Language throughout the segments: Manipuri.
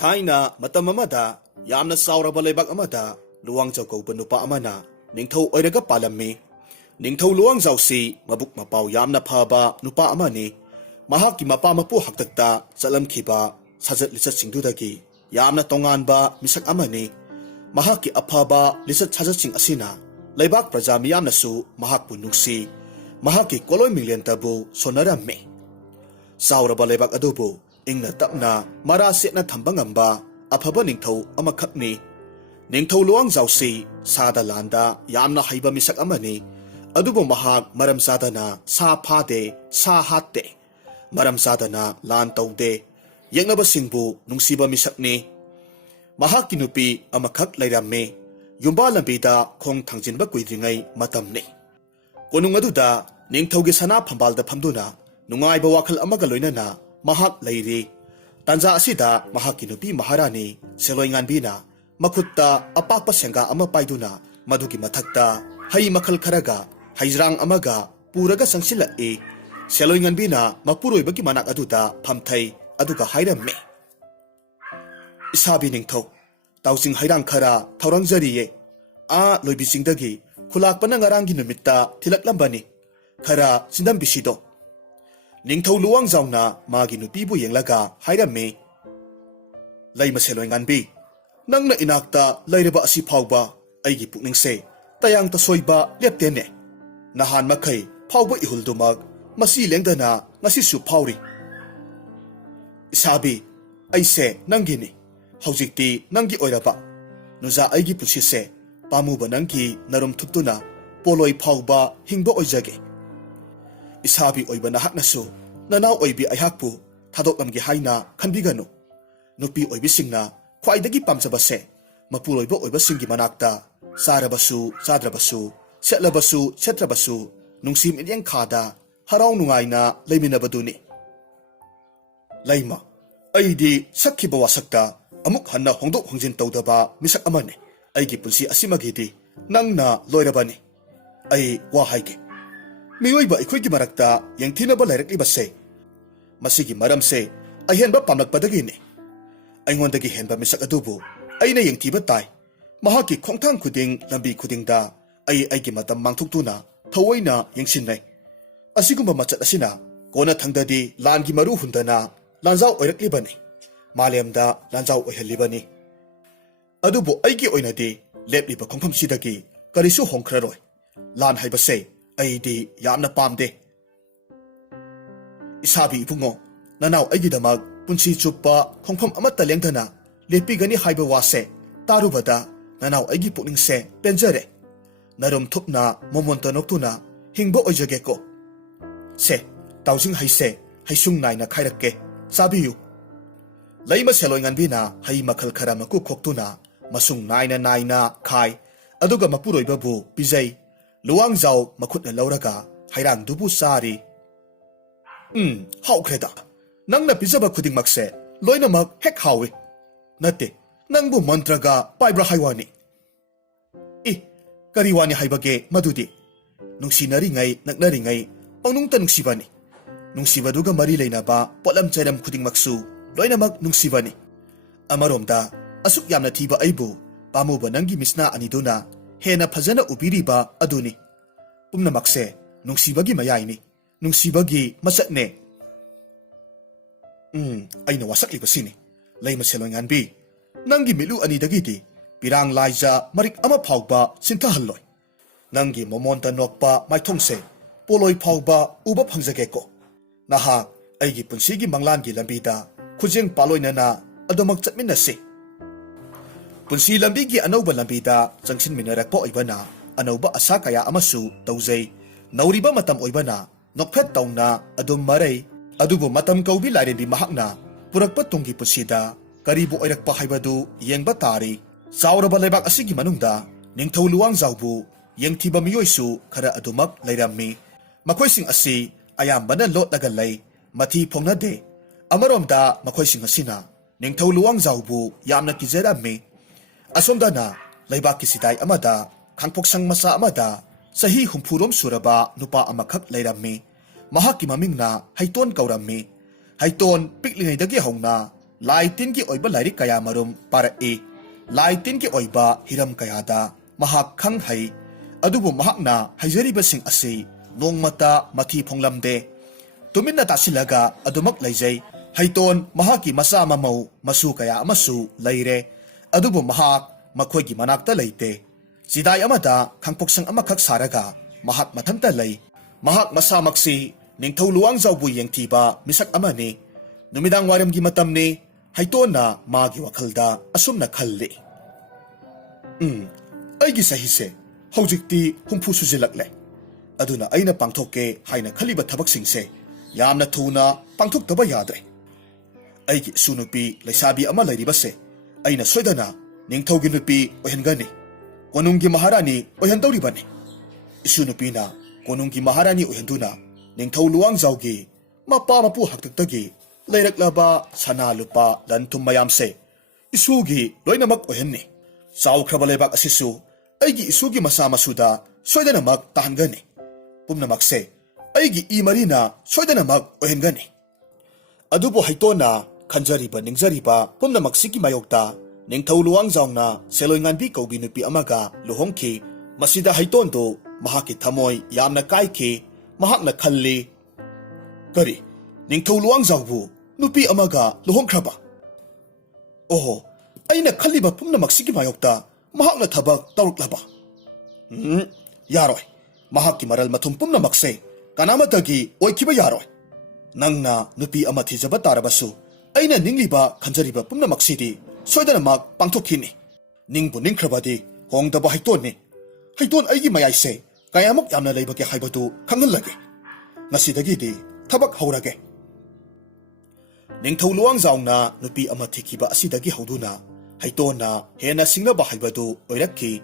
ꯊꯥꯏꯅ ꯃꯇꯝ ꯑꯃꯗ ꯌꯥꯝꯅ ꯆꯥꯎꯔꯕ ꯂꯩꯕꯥꯛ ꯑꯃꯗ ꯂꯨꯋꯥꯡꯖꯥꯎ ꯀꯧꯕ ꯅꯨꯄꯥ ꯑꯃꯅ ꯅꯤꯡꯊꯧ ꯑꯣꯏꯔꯒ ꯄꯥꯜꯂꯝꯃꯤ꯫ ꯅꯤꯡꯊꯧ ꯂꯨꯋꯥꯡꯖꯥꯎꯁꯤ ꯃꯕꯨꯛ ꯃꯄꯥꯎ ꯌꯥꯝꯅ ꯐꯕ ꯅꯨꯄꯥ ꯑꯃꯅꯤ꯫ ꯃꯍꯥꯛꯀꯤ ꯃꯄꯥ ꯃꯄꯨ ꯍꯥꯛꯇꯛꯇ ꯆꯠꯂꯝꯈꯤꯕ ꯁꯥꯖꯠ ꯂꯤꯆꯠꯁꯤꯡꯗꯨꯗꯒꯤ ꯌꯥꯝꯅ ꯇꯣꯉꯥꯟꯕ ꯃꯤꯁꯛ ꯑꯃꯅꯤ꯫ ꯃꯍꯥꯛꯀꯤ ꯑꯐꯕ ꯂꯤꯆꯠ ꯁꯥꯖꯠꯁꯤꯡ ꯑꯁꯤꯅ ꯂꯩꯕꯥꯛ ꯄ꯭ꯔꯖꯥ ꯃꯤꯌꯥꯝꯅꯁꯨ ꯃꯍꯥꯛꯄꯨ ꯅꯨꯡꯁꯤ, ꯃꯍꯥꯛꯀꯤ ꯀꯣꯂꯣꯏ ꯃꯤꯡꯂꯦꯟꯇꯕꯨ ꯁꯣꯟꯅꯔꯝꯃꯤ꯫ ꯆꯥꯎꯔꯕ ꯂꯩꯕꯥꯛ ꯑꯗꯨꯕꯨ ꯏꯪꯅ ꯇꯞꯅ ꯃꯔꯥ ꯁꯦꯠꯅ ꯊꯝꯕ ꯉꯝꯕ ꯑꯐꯕ ꯅꯤꯡꯊꯧ ꯑꯃꯈꯛꯅꯤ꯫ ꯅꯤꯡꯊꯧ ꯂꯨꯋꯥꯡꯖꯥꯎꯁꯤ ꯁꯥꯗ ꯂꯥꯟꯗ ꯌꯥꯝꯅ ꯍꯩꯕ ꯃꯤꯁꯛ ꯑꯃꯅꯤ꯫ ꯑꯗꯨꯕꯨ ꯃꯍꯥꯛ ꯃꯔꯝ ꯆꯥꯗꯅ ꯁꯥ ꯐꯥꯗꯦ, ꯁꯥ ꯍꯥꯠꯇꯦ, ꯃꯔꯝ ꯆꯥꯗꯅ ꯂꯥꯟ ꯇꯧꯗꯦ, ꯌꯦꯛꯅꯕꯁꯤꯡꯕꯨ ꯅꯨꯡꯁꯤꯕ ꯃꯤꯁꯛꯅꯤ꯫ ꯃꯍꯥꯛꯀꯤ ꯅꯨꯄꯤ ꯑꯃꯈꯛ ꯂꯩꯔꯝꯃꯤ꯫ ꯌꯨꯝꯕꯥ ꯂꯝꯕꯤꯗ ꯈꯣꯡ ꯊꯥꯡꯖꯤꯟꯕ ꯀꯨꯏꯗ꯭ꯔꯤꯉꯩ ꯃꯇꯝꯅꯤ꯫ ꯀꯣꯅꯨꯡ ꯑꯗꯨꯗ ꯅꯤꯡꯊꯧꯒꯤ ꯁꯅꯥ ꯐꯝꯕꯥꯜꯗ ꯐꯝꯗꯨꯅ ꯅꯨꯡꯉꯥꯏꯕ ꯋꯥꯈꯜ ꯑꯃꯒ ꯂꯣꯏꯅꯅ ꯃꯍꯥꯛ ꯂꯩꯔꯤ꯫ ꯇꯥꯟꯖꯥ ꯑꯁꯤꯗ ꯃꯍꯥꯛꯀꯤ ꯅꯨꯄꯤ ꯃꯍꯥꯔꯥꯅꯤ ꯁꯦꯂꯣꯏꯉꯥꯟꯕꯤꯅ ꯃꯈꯨꯠꯇ ꯑꯄꯥꯛꯄ ꯁꯦꯡꯒꯥ ꯑꯃ ꯄꯥꯏꯗꯨꯅ ꯃꯗꯨꯒꯤ ꯃꯊꯛꯇ ꯍꯩ ꯃꯈꯜ ꯈꯔꯒ ꯍꯩꯖ꯭ꯔꯥꯡ ꯑꯃꯒ ꯄꯨꯔꯒ ꯆꯪꯁꯤꯜꯂꯛꯏ꯫ ꯁꯦꯂꯣꯏꯉꯥꯟꯕꯤꯅ ꯃꯄꯨꯔꯣꯏꯕꯒꯤ ꯃꯅꯥꯛ ꯑꯗꯨꯗ ꯐꯝꯊꯩ ꯑꯗꯨꯒ ꯍꯥꯏꯔꯝꯃꯤ, "ꯏꯁꯥꯕꯤ ꯅꯤꯡꯊꯧ, ꯇꯥꯎꯖꯤꯡ ꯍꯩꯔꯥꯡ ꯈꯔ ꯊꯧꯔꯥꯡꯖꯔꯤꯌꯦ꯫ ꯂꯣꯏꯕꯤ ꯆꯤꯡꯗꯒꯤ ꯈꯨꯂꯥꯛꯄꯅ ꯉꯔꯥꯡꯒꯤ ꯅꯨꯃꯤꯠꯇ ꯊꯤꯜꯂꯛꯂꯝꯕꯅꯤ, ꯈꯔ ꯆꯤꯟꯗꯝꯕꯤꯁꯤꯗꯣ." ꯅꯤꯡꯊꯧ ꯂꯨꯋꯥꯡꯖꯥꯎꯅ ꯃꯥꯒꯤ ꯅꯨꯄꯤꯕꯨ ꯌꯦꯡꯂꯒ ꯍꯥꯏꯔꯝꯃꯤ, "ꯂꯩꯃ ꯁꯦꯂꯣꯏꯉꯥꯟꯕꯤ, ꯅꯪꯅ ꯏꯅꯥꯛꯇ ꯂꯩꯔꯕ ꯑꯁꯤ ꯐꯥꯎꯕ ꯑꯩꯒꯤ ꯄꯨꯛꯅꯤꯡꯁꯦ ꯇꯌꯥꯡ ꯇꯁꯣꯏꯕ ꯂꯦꯞꯇꯦꯅꯦ꯫ ꯅꯍꯥꯟ ꯃꯈꯩ ꯐꯥꯎꯕ ꯏꯍꯨꯜꯗꯨꯃꯛ ꯃꯁꯤ ꯂꯦꯡꯗꯅ ꯉꯁꯤꯁꯨ ꯐꯥꯎꯔꯤ꯫ ꯏꯁꯥꯕꯤ, ꯑꯩꯁꯦ ꯅꯪꯒꯤꯅꯤ, ꯍꯧꯖꯤꯛꯇꯤ ꯅꯪꯒꯤ ꯑꯣꯏꯔꯕ ꯅꯨꯖꯥ ꯑꯩꯒꯤ ꯄꯨꯟꯁꯤꯁꯦ ꯄꯥꯝꯃꯨꯕ ꯅꯪꯒꯤ ꯅꯔꯨꯝ ꯊꯨꯞꯇꯨꯅ ꯄꯣꯂꯣꯏ ꯐꯥꯎꯕ ꯍꯤꯡꯕ ꯑꯣꯏꯖꯒꯦ꯫ ꯏꯁꯥꯕꯤ ꯑꯣꯏꯕ ꯅꯍꯥꯛꯅꯁꯨ ꯅꯅꯥꯎ ꯑꯣꯏꯕꯤ ꯑꯩꯍꯥꯛꯄꯨ ꯊꯥꯗꯣꯛꯂꯝꯒꯦ ꯍꯥꯏꯅ ꯈꯟꯕꯤꯒꯅꯨ꯫ ꯅꯨꯄꯤ ꯑꯣꯏꯕꯤꯁꯤꯡꯅ ꯈ꯭ꯋꯥꯏꯗꯒꯤ ꯄꯥꯝꯖꯕꯁꯦ ꯃꯄꯨꯔꯣꯏꯕ ꯑꯣꯏꯕꯁꯤꯡꯒꯤ ꯃꯅꯥꯛꯇ ꯆꯥꯔꯕꯁꯨ ꯆꯥꯗ꯭ꯔꯕꯁꯨ, ꯁꯦꯠꯂꯕꯁꯨ ꯁꯦꯠꯇ꯭ꯔꯕꯁꯨ ꯅꯨꯡꯁꯤ ꯃꯤꯠꯌꯦꯡ ꯈꯥꯗ ꯍꯔꯥꯎ ꯅꯨꯡꯉꯥꯏꯅ ꯂꯩꯃꯤꯟꯅꯕꯗꯨꯅꯤ꯫ ꯂꯩꯃ, ꯑꯩꯗꯤ ꯁꯛꯈꯤꯕ ꯋꯥꯁꯛꯇ ꯑꯃꯨꯛ ꯍꯟꯅ ꯍꯣꯡꯗꯣꯛ ꯍꯣꯡꯖꯤꯟ ꯇꯧꯗꯕ ꯃꯤꯁꯛ ꯑꯃꯅꯤ꯫ ꯑꯩꯒꯤ ꯄꯨꯟꯁꯤ ꯑꯁꯤꯃꯒꯤꯗꯤ ꯅꯪꯅ ꯂꯣꯏꯔꯕꯅꯤ꯫ ꯑꯩ ꯋꯥ ꯍꯥꯏꯒꯦ, ꯃꯤꯑꯣꯏꯕ ꯑꯩꯈꯣꯏꯒꯤ ꯃꯔꯛꯇ ꯌꯦꯡꯊꯤꯅꯕ ꯂꯩꯔꯛꯂꯤꯕꯁꯦ ꯃꯁꯤꯒꯤ ꯃꯔꯝꯁꯦ ꯑꯍꯦꯟꯕ ꯄꯥꯝꯂꯛꯄꯗꯒꯤꯅꯤ꯫ ꯑꯩꯉꯣꯟꯗꯒꯤ ꯍꯦꯟꯕ ꯃꯤꯁꯛ ꯑꯗꯨꯕꯨ ꯑꯩꯅ ꯌꯦꯡꯊꯤꯕ ꯇꯥꯏ꯫ ꯃꯍꯥꯛꯀꯤ ꯈꯣꯡꯊꯥꯡ ꯈꯨꯗꯤꯡ, ꯂꯝꯕꯤ ꯈꯨꯗꯤꯡꯗ ꯑꯩꯒꯤ ꯃꯇꯝ ꯃꯥꯡꯊꯣꯛꯇꯨꯅ ꯊꯑꯣꯏꯅ ꯌꯦꯡꯁꯤꯟꯅꯩ꯫ ꯑꯁꯤꯒꯨꯝꯕ ꯃꯆꯠ ꯑꯁꯤꯅ ꯀꯣꯟꯅ ꯊꯪꯗꯗꯤ ꯂꯥꯟꯒꯤ ꯃꯔꯨ ꯍꯨꯟꯗꯅ ꯂꯥꯟꯖꯥꯎ ꯑꯣꯏꯔꯛꯂꯤꯕꯅꯤ, ꯃꯥꯂꯦꯝꯗ ꯂꯥꯟꯖꯥꯎ ꯑꯣꯏꯍꯜꯂꯤꯕꯅꯤ꯫ ꯑꯗꯨꯕꯨ ꯑꯩꯒꯤ ꯑꯣꯏꯅꯗꯤ ꯂꯦꯞꯂꯤꯕ ꯈꯣꯡꯐꯝꯁꯤꯗꯒꯤ ꯀꯔꯤꯁꯨ ꯍꯣꯡꯈ꯭ꯔꯔꯣꯏ꯫ ꯂꯥꯟ ꯍꯥꯏꯕꯁꯦ ꯑꯩꯗꯤ ꯌꯥꯝꯅ ꯄꯥꯝꯗꯦ꯫ ꯏꯁꯥꯕꯤ ꯏꯕꯨꯡꯉꯣ, ꯅꯅꯥꯎ ꯑꯩꯒꯤꯗꯃꯛ ꯄꯨꯟꯁꯤ ꯆꯨꯞꯄ ꯈꯣꯡꯐꯝ ꯑꯃꯠꯇ ꯂꯦꯡꯗꯅ ꯂꯦꯞꯄꯤꯒꯅꯤ ꯍꯥꯏꯕ ꯋꯥꯁꯦ ꯇꯥꯔꯨꯕꯗ ꯅꯅꯥꯎ ꯑꯩꯒꯤ ꯄꯨꯛꯅꯤꯡꯁꯦ ꯄꯦꯟꯖꯔꯦ꯫ ꯅꯔꯨꯝ ꯊꯨꯞꯅ ꯃꯣꯃꯣꯟꯇ ꯅꯣꯛꯇꯨꯅ ꯍꯤꯡꯕ ꯑꯣꯏꯖꯒꯦꯀꯣ꯫ ꯁꯦ, ꯇꯥꯎꯖꯤꯡ ꯍꯩꯁꯦ ꯍꯩꯁꯨꯡ ꯅꯥꯏꯅ ꯈꯥꯏꯔꯛꯀꯦ, ꯆꯥꯕꯤꯌꯨ꯫ ꯂꯩꯃ ꯁꯦꯂꯣꯏꯉꯥꯟꯕꯤꯅ ꯍꯩ ꯃꯈꯜ ꯈꯔ ꯃꯀꯨ ꯈꯣꯛꯇꯨꯅ ꯃꯁꯨꯡ ꯅꯥꯏꯅ ꯅꯥꯏꯅ ꯈꯥꯏ, ꯑꯗꯨꯒ ꯃꯄꯨꯔꯣꯏꯕꯕꯨ ꯄꯤꯖꯩ꯫ ꯂꯨꯋꯥꯡꯖꯥꯎ ꯃꯈꯨꯠꯅ ꯂꯧꯔꯒ ꯍꯩꯔꯥꯡꯗꯨꯕꯨ ꯆꯥꯔꯤ꯫ ꯍꯥꯎꯈ꯭ꯔꯦꯗ꯫ ꯅꯪꯅ ꯄꯤꯖꯕ ꯈꯨꯗꯤꯡꯃꯛꯁꯦ ꯂꯣꯏꯅꯃꯛ ꯍꯦꯛ ꯍꯥꯎꯏ꯫ ꯅꯠꯇꯦ, ꯅꯪꯕꯨ ꯃꯟꯇ꯭ꯔꯒ ꯄꯥꯏꯕ꯭ꯔꯥ ꯍꯥꯏꯋꯥꯅꯤ? ꯀꯔꯤ ꯋꯥꯅꯤ ꯍꯥꯏꯕꯒꯦ ꯃꯗꯨꯗꯤ? ꯅꯨꯡꯁꯤꯅꯔꯤꯉꯩ ꯅꯛꯅꯔꯤꯉꯩ ꯄꯪꯅꯨꯡꯇ ꯅꯨꯡꯁꯤꯕꯅꯤ꯫ ꯅꯨꯡꯁꯤꯕꯗꯨꯒ ꯃꯔꯤ ꯂꯩꯅꯕ ꯄꯣꯠꯂꯝ ꯆꯩꯔꯝ ꯈꯨꯗꯤꯡꯃꯛꯁꯨ ꯂꯣꯏꯅꯃꯛ ꯅꯨꯡꯁꯤꯕꯅꯤ꯫ ꯑꯃꯔꯣꯝꯗ ꯑꯁꯨꯛ ꯌꯥꯝꯅ ꯊꯤꯕ ꯑꯩꯕꯨ ꯄꯥꯝꯃꯨꯕ ꯅꯪꯒꯤ ꯃꯤꯠꯁꯅꯥ ꯑꯅꯤꯗꯨꯅ ꯍꯦꯟꯅ ꯐꯖꯅ ꯎꯕꯤꯔꯤꯕ ꯑꯗꯨꯅꯤ꯫ ꯄꯨꯝꯅꯃꯛꯁꯦ ꯅꯨꯡꯁꯤꯕꯒꯤ ꯃꯌꯥꯏꯅꯤ, ꯅꯨꯡꯁꯤꯕꯒꯤ ꯃꯆꯠꯅꯦ꯫ ꯑꯩꯅ ꯋꯥꯁꯛꯂꯤꯕꯁꯤꯅꯤ꯫ ꯂꯩꯃ ꯁꯦꯂꯣꯏꯉꯥꯟꯕꯤ, ꯅꯪꯒꯤ ꯃꯤꯠꯂꯨ ꯑꯅꯤꯗꯒꯤꯗꯤ ꯄꯤꯔꯥꯡ ꯂꯥꯏꯖ ꯃꯔꯤꯛ ꯑꯃ ꯐꯥꯎꯕ ꯆꯤꯟꯊꯍꯜꯂꯣꯏ꯫ ꯅꯪꯒꯤ ꯃꯃꯣꯟꯇ ꯅꯣꯛꯄ ꯃꯥꯏꯊꯣꯡꯁꯦ ꯄꯣꯂꯣꯏ ꯐꯥꯎꯕ ꯎꯕ ꯐꯪꯖꯒꯦꯀꯣ꯫ ꯅꯍꯥꯛ ꯑꯩꯒꯤ ꯄꯨꯟꯁꯤꯒꯤ ꯃꯪꯂꯥꯟꯒꯤ ꯂꯝꯕꯤꯗ ꯈꯨꯖꯦꯡ ꯄꯥꯂꯣꯏꯅꯅ ꯑꯗꯨꯃꯛ ꯆꯠꯃꯤꯟꯅꯁꯤ꯫ ꯄꯨꯟꯁꯤ ꯂꯝꯕꯤꯒꯤ ꯑꯅꯧꯕ ꯂꯝꯕꯤꯗ ꯆꯪꯁꯤꯟꯃꯤꯟꯅꯔꯛꯄ ꯑꯣꯏꯕꯅ ꯑꯅꯧꯕ ꯑꯁꯥ ꯀꯌꯥ ꯑꯃꯁꯨ ꯇꯧꯖꯩ꯫ ꯅꯧꯔꯤꯕ ꯃꯇꯝ ꯑꯣꯏꯕꯅ ꯅꯣꯛꯐꯦꯠ ꯇꯧꯅ ꯑꯗꯨꯝ ꯃꯔꯩ꯫ ꯑꯗꯨꯕꯨ ꯃꯇꯝ ꯀꯧꯕꯤ ꯂꯥꯏꯔꯦꯝꯕꯤ ꯃꯍꯥꯛꯅ ꯄꯨꯔꯛꯄ ꯇꯨꯡꯒꯤ ꯄꯨꯟꯁꯤꯗ ꯀꯔꯤꯕꯨ ꯑꯣꯏꯔꯛꯄ ꯍꯥꯏꯕꯗꯨ ꯌꯦꯡꯕ ꯇꯥꯔꯤ꯫ ꯆꯥꯎꯔꯕ ꯂꯩꯕꯥꯛ ꯑꯁꯤꯒꯤ ꯃꯅꯨꯡꯗ ꯅꯤꯡꯊꯧ ꯂꯨꯋꯥꯡꯖꯥꯎꯕꯨ ꯌꯦꯡꯊꯤꯕ ꯃꯤꯑꯣꯏꯁꯨ ꯈꯔ ꯑꯗꯨꯃꯛ ꯂꯩꯔꯝꯃꯤ꯫ ꯃꯈꯣꯏꯁꯤꯡ ꯑꯁꯤ ꯑꯌꯥꯝꯕꯅ ꯂꯣꯠꯂꯒ ꯂꯩ, ꯃꯊꯤ ꯐꯣꯡꯅꯗꯦ꯫ ꯑꯃꯔꯣꯝꯗ ꯃꯈꯣꯏꯁꯤꯡ ꯑꯁꯤꯅ ꯅꯤꯡꯊꯧ ꯂꯨꯋꯥꯡꯖꯥꯎꯕꯨ ꯌꯥꯝꯅ ꯀꯤꯖꯔꯝꯃꯤ꯫ ꯑꯁꯣꯝꯗꯅ ꯂꯩꯕꯥꯛꯀꯤ ꯆꯤꯗꯥꯏ ꯑꯃꯗ ꯈꯥꯡꯄꯣꯛꯁꯪ ꯃꯆꯥ ꯑꯃꯗ ꯆꯍꯤ 60 ꯁꯨꯔꯕ ꯅꯨꯄꯥ ꯑꯃꯈꯛ ꯂꯩꯔꯝꯃꯤ꯫ ꯃꯍꯥꯛꯀꯤ ꯃꯃꯤꯡꯅ ꯍꯩꯇꯣꯟ ꯀꯧꯔꯝꯃꯤ꯫ ꯍꯩꯇꯣꯟ ꯄꯤꯛꯂꯤꯉꯩꯗꯒꯤ ꯍꯧꯅ ꯂꯥꯏ ꯇꯤꯟꯒꯤ ꯑꯣꯏꯕ ꯂꯥꯏꯔꯤꯛ ꯀꯌꯥ ꯃꯔꯨꯝ ꯄꯥꯔꯛꯏ꯫ ꯂꯥꯏ ꯇꯤꯟꯒꯤ ꯑꯣꯏꯕ ꯍꯤꯔꯝ ꯀꯌꯥꯗ ꯃꯍꯥꯛ ꯈꯪ ꯍꯩ, ꯑꯗꯨꯕꯨ ꯃꯍꯥꯛꯅ ꯍꯩꯖꯔꯤꯕꯁꯤꯡ ꯑꯁꯤ ꯅꯣꯡꯃꯇ ꯃꯊꯤ ꯐꯣꯡꯂꯝꯗꯦ꯫ ꯇꯨꯃꯤꯟꯅ ꯇꯥꯁꯤꯜꯂꯒ ꯑꯗꯨꯃꯛ ꯂꯩꯖꯩ꯫ ꯍꯩꯇꯣꯟ ꯃꯍꯥꯛꯀꯤ ꯃꯆꯥ ꯃꯃꯧ ꯃꯁꯨ ꯀꯌꯥ ꯑꯃꯁꯨ ꯂꯩꯔꯦ, ꯑꯗꯨꯕꯨ ꯃꯍꯥꯛ ꯃꯈꯣꯏꯒꯤ ꯃꯅꯥꯛꯇ ꯂꯩꯇꯦ꯫ ꯆꯤꯗꯥꯏ ꯑꯃꯗ ꯈꯥꯡꯄꯣꯛꯁꯪ ꯑꯃꯈꯛ ꯁꯥꯔꯒ ꯃꯍꯥꯛ ꯃꯊꯟꯇ ꯂꯩ꯫ ꯃꯍꯥꯛ ꯃꯁꯥꯃꯛꯁꯤ ꯅꯤꯡꯊꯧ ꯂꯨꯋꯥꯡꯖꯥꯎꯕꯨ ꯌꯦꯡꯊꯤꯕ ꯃꯤꯁꯛ ꯑꯃꯅꯤ꯫ ꯅꯨꯃꯤꯗꯥꯡ ꯋꯥꯏꯔꯝꯒꯤ ꯃꯇꯝꯅꯤ꯫ ꯍꯩꯇꯣꯟꯅ ꯃꯥꯒꯤ ꯋꯥꯈꯜꯗ ꯑꯁꯨꯝꯅ ꯈꯜꯂꯤ꯫ ꯑꯩꯒꯤ ꯆꯍꯤꯁꯦ ꯍꯧꯖꯤꯛꯇꯤ 60 ꯁꯨꯖꯤꯜꯂꯛꯂꯦ꯫ ꯑꯗꯨꯅ ꯑꯩꯅ ꯄꯥꯡꯊꯣꯛꯀꯦ ꯍꯥꯏꯅ ꯈꯜꯂꯤꯕ ꯊꯕꯛꯁꯤꯡꯁꯦ ꯌꯥꯝꯅ ꯊꯨꯅ ꯄꯥꯡꯊꯣꯛꯇꯕ ꯌꯥꯗ꯭ꯔꯦ꯫ ꯑꯩꯒꯤ ꯏꯁꯨꯅꯨꯄꯤ ꯂꯩꯁꯥꯕꯤ ꯑꯃ ꯂꯩꯔꯤꯕꯁꯦ ꯑꯩꯅ ꯁꯣꯏꯗꯅ ꯅꯤꯡꯊꯧꯒꯤ ꯅꯨꯄꯤ ꯑꯣꯏꯍꯟꯒꯅꯤ, ꯀꯣꯅꯨꯡꯒꯤ ꯃꯍꯥꯔꯥꯅꯤ ꯑꯣꯏꯍꯟꯗꯧꯔꯤꯕꯅꯤ꯫ ꯏꯁꯨꯅꯨꯄꯤꯅ ꯀꯣꯅꯨꯡꯒꯤ ꯃꯍꯥꯔꯥꯅꯤ ꯑꯣꯏꯍꯟꯗꯨꯅ ꯅꯤꯡꯊꯧ ꯂꯨꯋꯥꯡꯖꯥꯎꯒꯤ ꯃꯄꯥ ꯃꯄꯨ ꯍꯥꯛꯇꯛꯇꯒꯤ ꯂꯩꯔꯛꯂꯕ ꯁꯅꯥ ꯂꯨꯄꯥ ꯂꯟ ꯊꯨꯝ ꯃꯌꯥꯝꯁꯦ ꯏꯁꯨꯒꯤ ꯂꯣꯏꯅꯃꯛ ꯑꯣꯏꯍꯟꯅꯤ꯫ ꯆꯥꯎꯈ꯭ꯔꯕ ꯂꯩꯕꯥꯛ ꯑꯁꯤꯁꯨ ꯑꯩꯒꯤ ꯏꯁꯨꯒꯤ ꯃꯆꯥ ꯃꯁꯨꯗ ꯁꯣꯏꯗꯅꯃꯛ ꯇꯥꯍꯟꯒꯅꯤ꯫ ꯄꯨꯝꯅꯃꯛꯁꯦ ꯑꯩꯒꯤ ꯏ ꯃꯔꯤꯅ ꯁꯣꯏꯗꯅꯃꯛ ꯑꯣꯏꯍꯟꯒꯅꯤ꯫ ꯑꯗꯨꯕꯨ ꯍꯩꯇꯣꯟꯅ ꯈꯟꯖꯔꯤꯕ ꯅꯤꯡꯖꯔꯤꯕ ꯄꯨꯝꯅꯃꯛꯁꯤꯒꯤ ꯃꯥꯌꯣꯛꯇ ꯅꯤꯡꯊꯧ ꯂꯨꯋꯥꯡꯖꯥꯎꯅ ꯁꯦꯂꯣꯏꯉꯥꯟꯕꯤ ꯀꯧꯕꯤ ꯅꯨꯄꯤ ꯑꯃꯒ ꯂꯨꯍꯣꯡꯈꯤ꯫ ꯃꯁꯤꯗ ꯍꯩꯇꯣꯟꯗꯨ ꯃꯍꯥꯛꯀꯤ ꯊꯃꯣꯏ ꯌꯥꯝꯅ ꯀꯥꯏꯈꯤ꯫ ꯃꯍꯥꯛꯅ ꯈꯜꯂꯤ, ꯀꯔꯤ, ꯅꯤꯡꯊꯧ ꯂꯨꯋꯥꯡꯖꯥꯎꯕꯨ ꯅꯨꯄꯤ ꯑꯃꯒ ꯂꯨꯍꯣꯡꯈ꯭ꯔꯕ? ꯑꯣꯍꯣ, ꯑꯩꯅ ꯈꯜꯂꯤꯕ ꯄꯨꯝꯅꯃꯛꯁꯤꯒꯤ ꯃꯥꯌꯣꯛꯇ ꯃꯍꯥꯛꯅ ꯊꯕꯛ ꯇꯧꯔꯛꯂꯕ? ꯌꯥꯔꯣꯏ, ꯃꯍꯥꯛꯀꯤ ꯃꯔꯜ ꯃꯊꯨꯝ ꯄꯨꯝꯅꯃꯛꯁꯦ ꯀꯅꯥꯃꯠꯇꯒꯤ ꯑꯣꯏꯈꯤꯕ ꯌꯥꯔꯣꯏ꯫ ꯅꯪꯅ ꯅꯨꯄꯤ ꯑꯃ ꯊꯤꯖꯕ ꯇꯥꯔꯕꯁꯨ ꯑꯩꯅ ꯅꯤꯡꯂꯤꯕ ꯈꯟꯖꯔꯤꯕ ꯄꯨꯝꯅꯃꯛꯁꯤꯗꯤ ꯁꯣꯏꯗꯅꯃꯛ ꯄꯥꯡꯊꯣꯛꯈꯤꯅꯤ꯫ ꯅꯤꯡꯕꯨ ꯅꯤꯡꯈ꯭ꯔꯕꯗꯤ ꯍꯣꯡꯗꯕ ꯍꯩꯇꯣꯟꯅꯤ꯫ ꯍꯩꯇꯣꯟ ꯑꯩꯒꯤ ꯃꯌꯥꯏꯁꯦ ꯀꯌꯥꯃꯨꯛ ꯌꯥꯝꯅ ꯂꯩꯕꯒꯦ ꯍꯥꯏꯕꯗꯨ ꯈꯪꯍꯜꯂꯒꯦ꯫ ꯉꯁꯤꯗꯒꯤꯗꯤ ꯊꯕꯛ ꯍꯧꯔꯒꯦ꯫ ꯅꯤꯡꯊꯧ ꯂꯨꯋꯥꯡꯖꯥꯎꯅ ꯅꯨꯄꯤ ꯑꯃ ꯊꯤꯈꯤꯕ ꯑꯁꯤꯗꯒꯤ ꯍꯧꯗꯨꯅ ꯍꯩꯇꯣꯟꯅ ꯍꯦꯟꯅ ꯁꯤꯡꯅꯕ ꯍꯩꯕꯗꯨ ꯑꯣꯏꯔꯛꯈꯤ꯫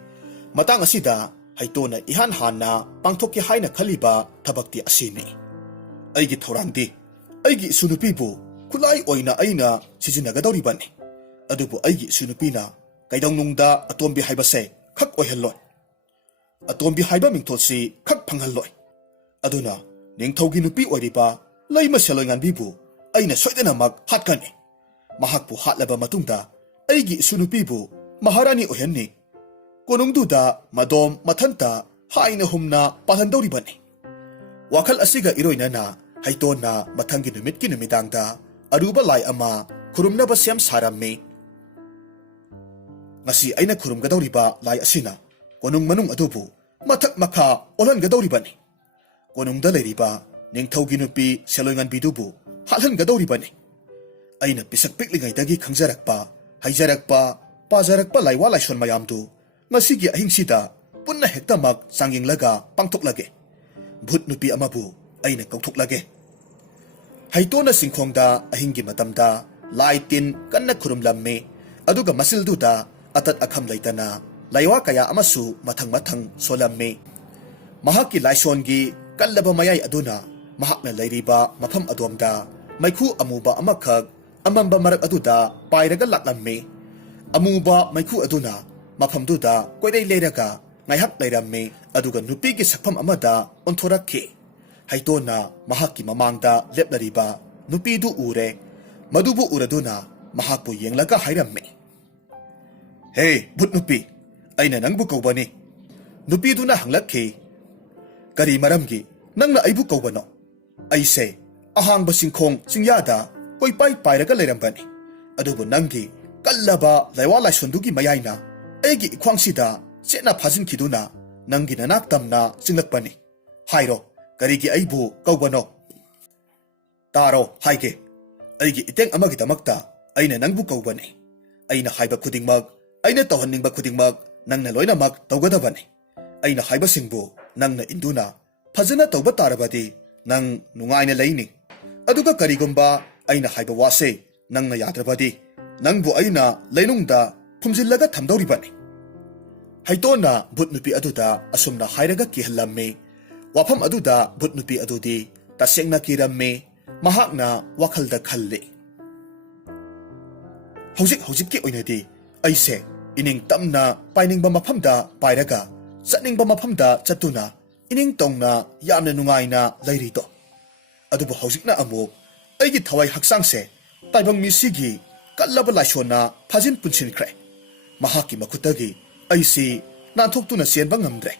ꯃꯇꯥꯡ ꯑꯁꯤꯗ ꯍꯩꯇꯣꯟꯅ ꯏꯍꯥꯟ ꯍꯥꯟꯅ ꯄꯥꯡꯊꯣꯛꯀꯦ ꯍꯥꯏꯅ ꯈꯜꯂꯤꯕ ꯊꯕꯛꯇꯤ ꯑꯁꯤꯅꯤ꯫ ꯑꯩꯒꯤ ꯊꯧꯔꯥꯡꯗꯤ ꯑꯩꯒꯤ ꯏꯁꯨꯅꯨꯄꯤꯕꯨ ꯈꯨꯠꯂꯥꯏ ꯑꯣꯏꯅ ꯑꯩꯅ ꯁꯤꯖꯤꯟꯅꯒꯗꯧꯔꯤꯕꯅꯤ꯫ ꯑꯗꯨꯕꯨ ꯑꯩꯒꯤ ꯏꯁꯨꯅꯨꯄꯤꯅ ꯀꯩꯗꯧꯅꯨꯡꯗ ꯑꯇꯣꯝꯕꯤ ꯍꯥꯏꯕꯁꯦ ꯈꯛ ꯑꯣꯏꯍꯜꯂꯣꯏ꯫ ꯑꯇꯣꯝꯕꯤ ꯍꯥꯏꯕ ꯃꯤꯡꯊꯣꯜꯁꯤ ꯈꯛ ꯐꯪꯍꯜꯂꯣꯏ꯫ ꯑꯗꯨꯅ ꯅꯤꯡꯊꯧꯒꯤ ꯅꯨꯄꯤ ꯑꯣꯏꯔꯤꯕ ꯂꯩꯃ ꯁꯦꯂꯣꯏꯉꯥꯟꯕꯤꯕꯨ ꯑꯩꯅ ꯁꯣꯏꯗꯅꯃꯛ ꯍꯥꯠꯀꯅꯤ꯫ ꯃꯍꯥꯛꯄꯨ ꯍꯥꯠꯂꯕ ꯃꯇꯨꯡꯗ ꯑꯩꯒꯤ ꯏꯁꯨꯅꯨꯄꯤꯕꯨ ꯃꯍꯥꯔꯥꯅꯤ ꯑꯣꯏꯍꯟꯅꯤ꯫ ꯀꯣꯅꯨꯡꯗꯨꯗ ꯃꯗꯣꯝ ꯃꯊꯟꯇ ꯍꯥꯏꯅ ꯍꯨꯝꯅ ꯄꯥꯜꯍꯟꯗꯧꯔꯤꯕꯅꯤ꯫ ꯋꯥꯈꯜ ꯑꯁꯤꯒ ꯏꯔꯣꯏꯅꯅ ꯍꯩꯇꯣꯟꯅ ꯃꯊꯪꯒꯤ ꯅꯨꯃꯤꯠꯀꯤ ꯅꯨꯃꯤꯗꯥꯡꯗ ꯑꯔꯨꯕ ꯂꯥꯏ ꯑꯃ ꯈꯨꯔꯨꯝꯅꯕ ꯁꯦꯝ ꯁꯥꯔꯝꯃꯤ꯫ ꯉꯁꯤ ꯑꯩꯅ ꯈꯨꯔꯨꯝꯒꯗꯧꯔꯤꯕ ꯂꯥꯏ ꯑꯁꯤꯅ ꯀꯣꯅꯨꯡ ꯃꯅꯨꯡ ꯑꯗꯨꯕꯨ ꯃꯊꯛ ꯃꯈꯥ ꯑꯣꯜꯍꯟꯒꯗꯧꯔꯤꯕꯅꯤ꯫ ꯀꯣꯅꯨꯡꯗ ꯂꯩꯔꯤꯕ ꯅꯤꯡꯊꯧꯒꯤ ꯅꯨꯄꯤ ꯁꯦꯂꯣꯏꯉꯥꯟꯕꯤꯗꯨꯕꯨ ꯍꯥꯠꯍꯟꯒꯗꯧꯔꯤꯕꯅꯤ꯫ ꯑꯩꯅ ꯄꯤꯁꯛ ꯄꯤꯛꯂꯤꯉꯩꯗꯒꯤ ꯈꯪꯖꯔꯛꯄ, ꯍꯩꯖꯔꯛꯄ, ꯄꯥꯖꯔꯛꯄ ꯂꯥꯏꯋꯥ ꯂꯥꯏꯁꯣꯟ ꯃꯌꯥꯝꯗꯨ ꯉꯁꯤꯒꯤ ꯑꯍꯤꯡꯁꯤꯗ ꯄꯨꯟꯅ ꯍꯦꯛꯇꯃꯛ ꯆꯥꯡꯌꯦꯡꯂꯒ ꯄꯥꯡꯊꯣꯛꯂꯒꯦ꯫ ꯚꯨꯠ ꯅꯨꯄꯤ ꯑꯃꯕꯨ ꯑꯩꯅ ꯀꯧꯊꯣꯛꯂꯒꯦ꯫ ꯍꯩꯇꯣꯟꯅ ꯆꯤꯡꯈꯣꯡꯗ ꯑꯍꯤꯡꯒꯤ ꯃꯇꯝꯗ ꯂꯥꯏ ꯇꯤꯟ ꯀꯟꯅ ꯈꯨꯔꯨꯝꯂꯝꯃꯤ꯫ ꯑꯗꯨꯒ ꯃꯆꯤꯜꯗꯨꯗ ꯑꯇꯠ ꯑꯈꯝ ꯂꯩꯇꯅ ꯂꯥꯏꯋꯥ ꯀꯌꯥ ꯑꯃꯁꯨ ꯃꯊꯪ ꯃꯊꯪ ꯁꯣꯜꯂꯝꯃꯤ꯫ ꯃꯍꯥꯛꯀꯤ ꯂꯥꯏꯁꯣꯟꯒꯤ ꯀꯜꯂꯕ ꯃꯌꯥꯏ ꯑꯗꯨꯅ ꯃꯍꯥꯛꯅ ꯂꯩꯔꯤꯕ ꯃꯐꯝ ꯑꯗꯣꯝꯗ ꯃꯩꯈꯨ ꯑꯃꯨꯕ ꯑꯃꯈꯛ ꯑꯃꯝꯕ ꯃꯔꯛ ꯑꯗꯨꯗ ꯄꯥꯏꯔꯒ ꯂꯥꯛꯂꯝꯃꯤ꯫ ꯑꯃꯨꯕ ꯃꯩꯈꯨ ꯑꯗꯨꯅ ꯃꯐꯝꯗꯨꯗ ꯀꯣꯏꯂꯩ ꯂꯩꯔꯒ ꯉꯥꯏꯍꯥꯛ ꯂꯩꯔꯝꯃꯤ, ꯑꯗꯨꯒ ꯅꯨꯄꯤꯒꯤ ꯁꯛꯐꯝ ꯑꯃꯗ ꯑꯣꯟꯊꯣꯔꯛꯈꯤ꯫ ꯍꯩꯇꯣꯟꯅ ꯃꯍꯥꯛꯀꯤ ꯃꯃꯥꯡꯗ ꯂꯦꯞꯂꯤꯕ ꯅꯨꯄꯤꯗꯨ ꯎꯔꯦ꯫ ꯃꯗꯨꯕꯨ ꯎꯔꯗꯨꯅ ꯃꯍꯥꯛꯄꯨ ꯌꯦꯡꯂꯒ ꯍꯥꯏꯔꯝꯃꯤ, "ꯍꯦ ꯚꯨꯠ ꯅꯨꯄꯤ, ꯑꯩꯅ ꯅꯪꯕꯨ ꯀꯧꯕꯅꯤ"꯫ ꯅꯨꯄꯤꯗꯨꯅ ꯍꯪꯂꯛꯈꯤ, "ꯀꯔꯤ ꯃꯔꯝꯒꯤ ꯅꯪꯅ ꯑꯩꯕꯨ ꯀꯧꯕꯅꯣ? ꯑꯩꯁꯦ ꯑꯍꯥꯡꯕ ꯆꯤꯡꯈꯣꯡ ꯆꯤꯡꯌꯥꯗ ꯀꯣꯏꯄꯥꯏ ꯄꯥꯏꯔꯒ ꯂꯩꯔꯝꯕꯅꯤ, ꯑꯗꯨꯕꯨ ꯅꯪꯒꯤ ꯀꯜꯂꯕ ꯂꯥꯏꯋꯥ ꯂꯥꯏꯁꯣꯟꯗꯨꯒꯤ ꯃꯌꯥꯏꯅ ꯑꯩꯒꯤ ꯏꯈ꯭ꯋꯥꯡꯁꯤꯗ ꯆꯦꯠꯅ ꯐꯥꯖꯤꯟꯈꯤꯗꯨꯅ ꯅꯪꯒꯤ ꯅꯅꯥꯛ ꯇꯝꯅ ꯆꯤꯡꯂꯛꯄꯅꯤ꯫ ꯍꯥꯏꯔꯣ, ꯀꯔꯤꯒꯤ ꯑꯩꯕꯨ ꯀꯧꯕꯅꯣ? ꯇꯥꯔꯣ ꯍꯥꯏꯒꯦ, ꯑꯩꯒꯤ ꯏꯇꯦꯡ ꯑꯃꯒꯤꯗꯃꯛꯇ ꯑꯩꯅ ꯅꯪꯕꯨ ꯀꯧꯕꯅꯤ꯫ ꯑꯩꯅ ꯍꯥꯏꯕ ꯈꯨꯗꯤꯡꯃꯛ, ꯑꯩꯅ ꯇꯧꯍꯟꯅꯤꯡꯕ ꯈꯨꯗꯤꯡꯃꯛ ꯅꯪꯅ ꯂꯣꯏꯅꯃꯛ ꯇꯧꯒꯗꯕꯅꯤ꯫ ꯑꯩꯅ ꯍꯥꯏꯕꯁꯤꯡꯕꯨ ꯅꯪꯅ ꯏꯟꯗꯨꯅ ꯐꯖꯅ ꯇꯧꯕ ꯇꯥꯔꯕꯗꯤ ꯅꯪ ꯅꯨꯡꯉꯥꯏꯅ ꯂꯩꯅꯤ꯫ ꯑꯗꯨꯒ ꯀꯔꯤꯒꯨꯝꯕ ꯑꯩꯅ ꯍꯥꯏꯕ ꯋꯥꯁꯦ ꯅꯪꯅ ꯌꯥꯗ꯭ꯔꯕꯗꯤ ꯅꯪꯕꯨ ꯑꯩꯅ ꯂꯩꯅꯨꯡꯗ ꯐꯨꯝꯖꯤꯜꯂꯒ ꯊꯝꯗꯧꯔꯤꯕꯅꯤ꯫ ꯍꯩꯇꯣꯟꯅ ꯚꯨꯠ ꯅꯨꯄꯤ ꯑꯗꯨꯗ ꯑꯁꯨꯝꯅ ꯍꯥꯏꯔꯒ ꯀꯤꯍꯜꯂꯝꯃꯤ꯫ ꯋꯥꯐꯝ ꯑꯗꯨꯗ ꯚꯨꯠ ꯅꯨꯄꯤ ꯑꯗꯨꯗꯤ ꯇꯁꯦꯡꯅ ꯀꯤꯔꯝꯃꯤ꯫ ꯃꯍꯥꯛꯅ ꯋꯥꯈꯜꯗ ꯈꯜꯂꯤ, ꯍꯧꯖꯤꯛꯀꯤ ꯑꯣꯏꯅꯗꯤ ꯑꯩꯁꯦ ꯏꯅꯤꯡ ꯇꯝꯅ ꯄꯥꯏꯅꯤꯡꯕ ꯃꯐꯝꯗ ꯄꯥꯏꯔꯒ ꯆꯠꯅꯤꯡꯕ ꯃꯐꯝꯗ ꯆꯠꯇꯨꯅ ꯏꯅꯤꯡ ꯇꯧꯅ ꯌꯥꯝꯅ ꯅꯨꯡꯉꯥꯏꯅ ꯂꯩꯔꯤꯗꯣ꯫ ꯑꯗꯨꯕꯨ ꯍꯧꯖꯤꯛꯅ ꯑꯃꯨꯛ ꯑꯩꯒꯤ ꯊꯋꯥꯏ ꯍꯛꯆꯥꯡꯁꯦ ꯇꯥꯏꯕꯪ ꯃꯤꯁꯤꯒꯤ ꯀꯜꯂꯕ ꯂꯥꯏꯁꯣꯟꯅ ꯐꯥꯖꯤꯟ ꯄꯨꯟꯁꯤꯟꯈ꯭ꯔꯦ꯫ ꯃꯍꯥꯛꯀꯤ ꯃꯈꯨꯠꯇꯒꯤ ꯑꯩꯁꯤ ꯅꯥꯟꯊꯣꯛꯇꯨꯅ ꯆꯦꯟꯕ ꯉꯝꯗ꯭ꯔꯦ꯫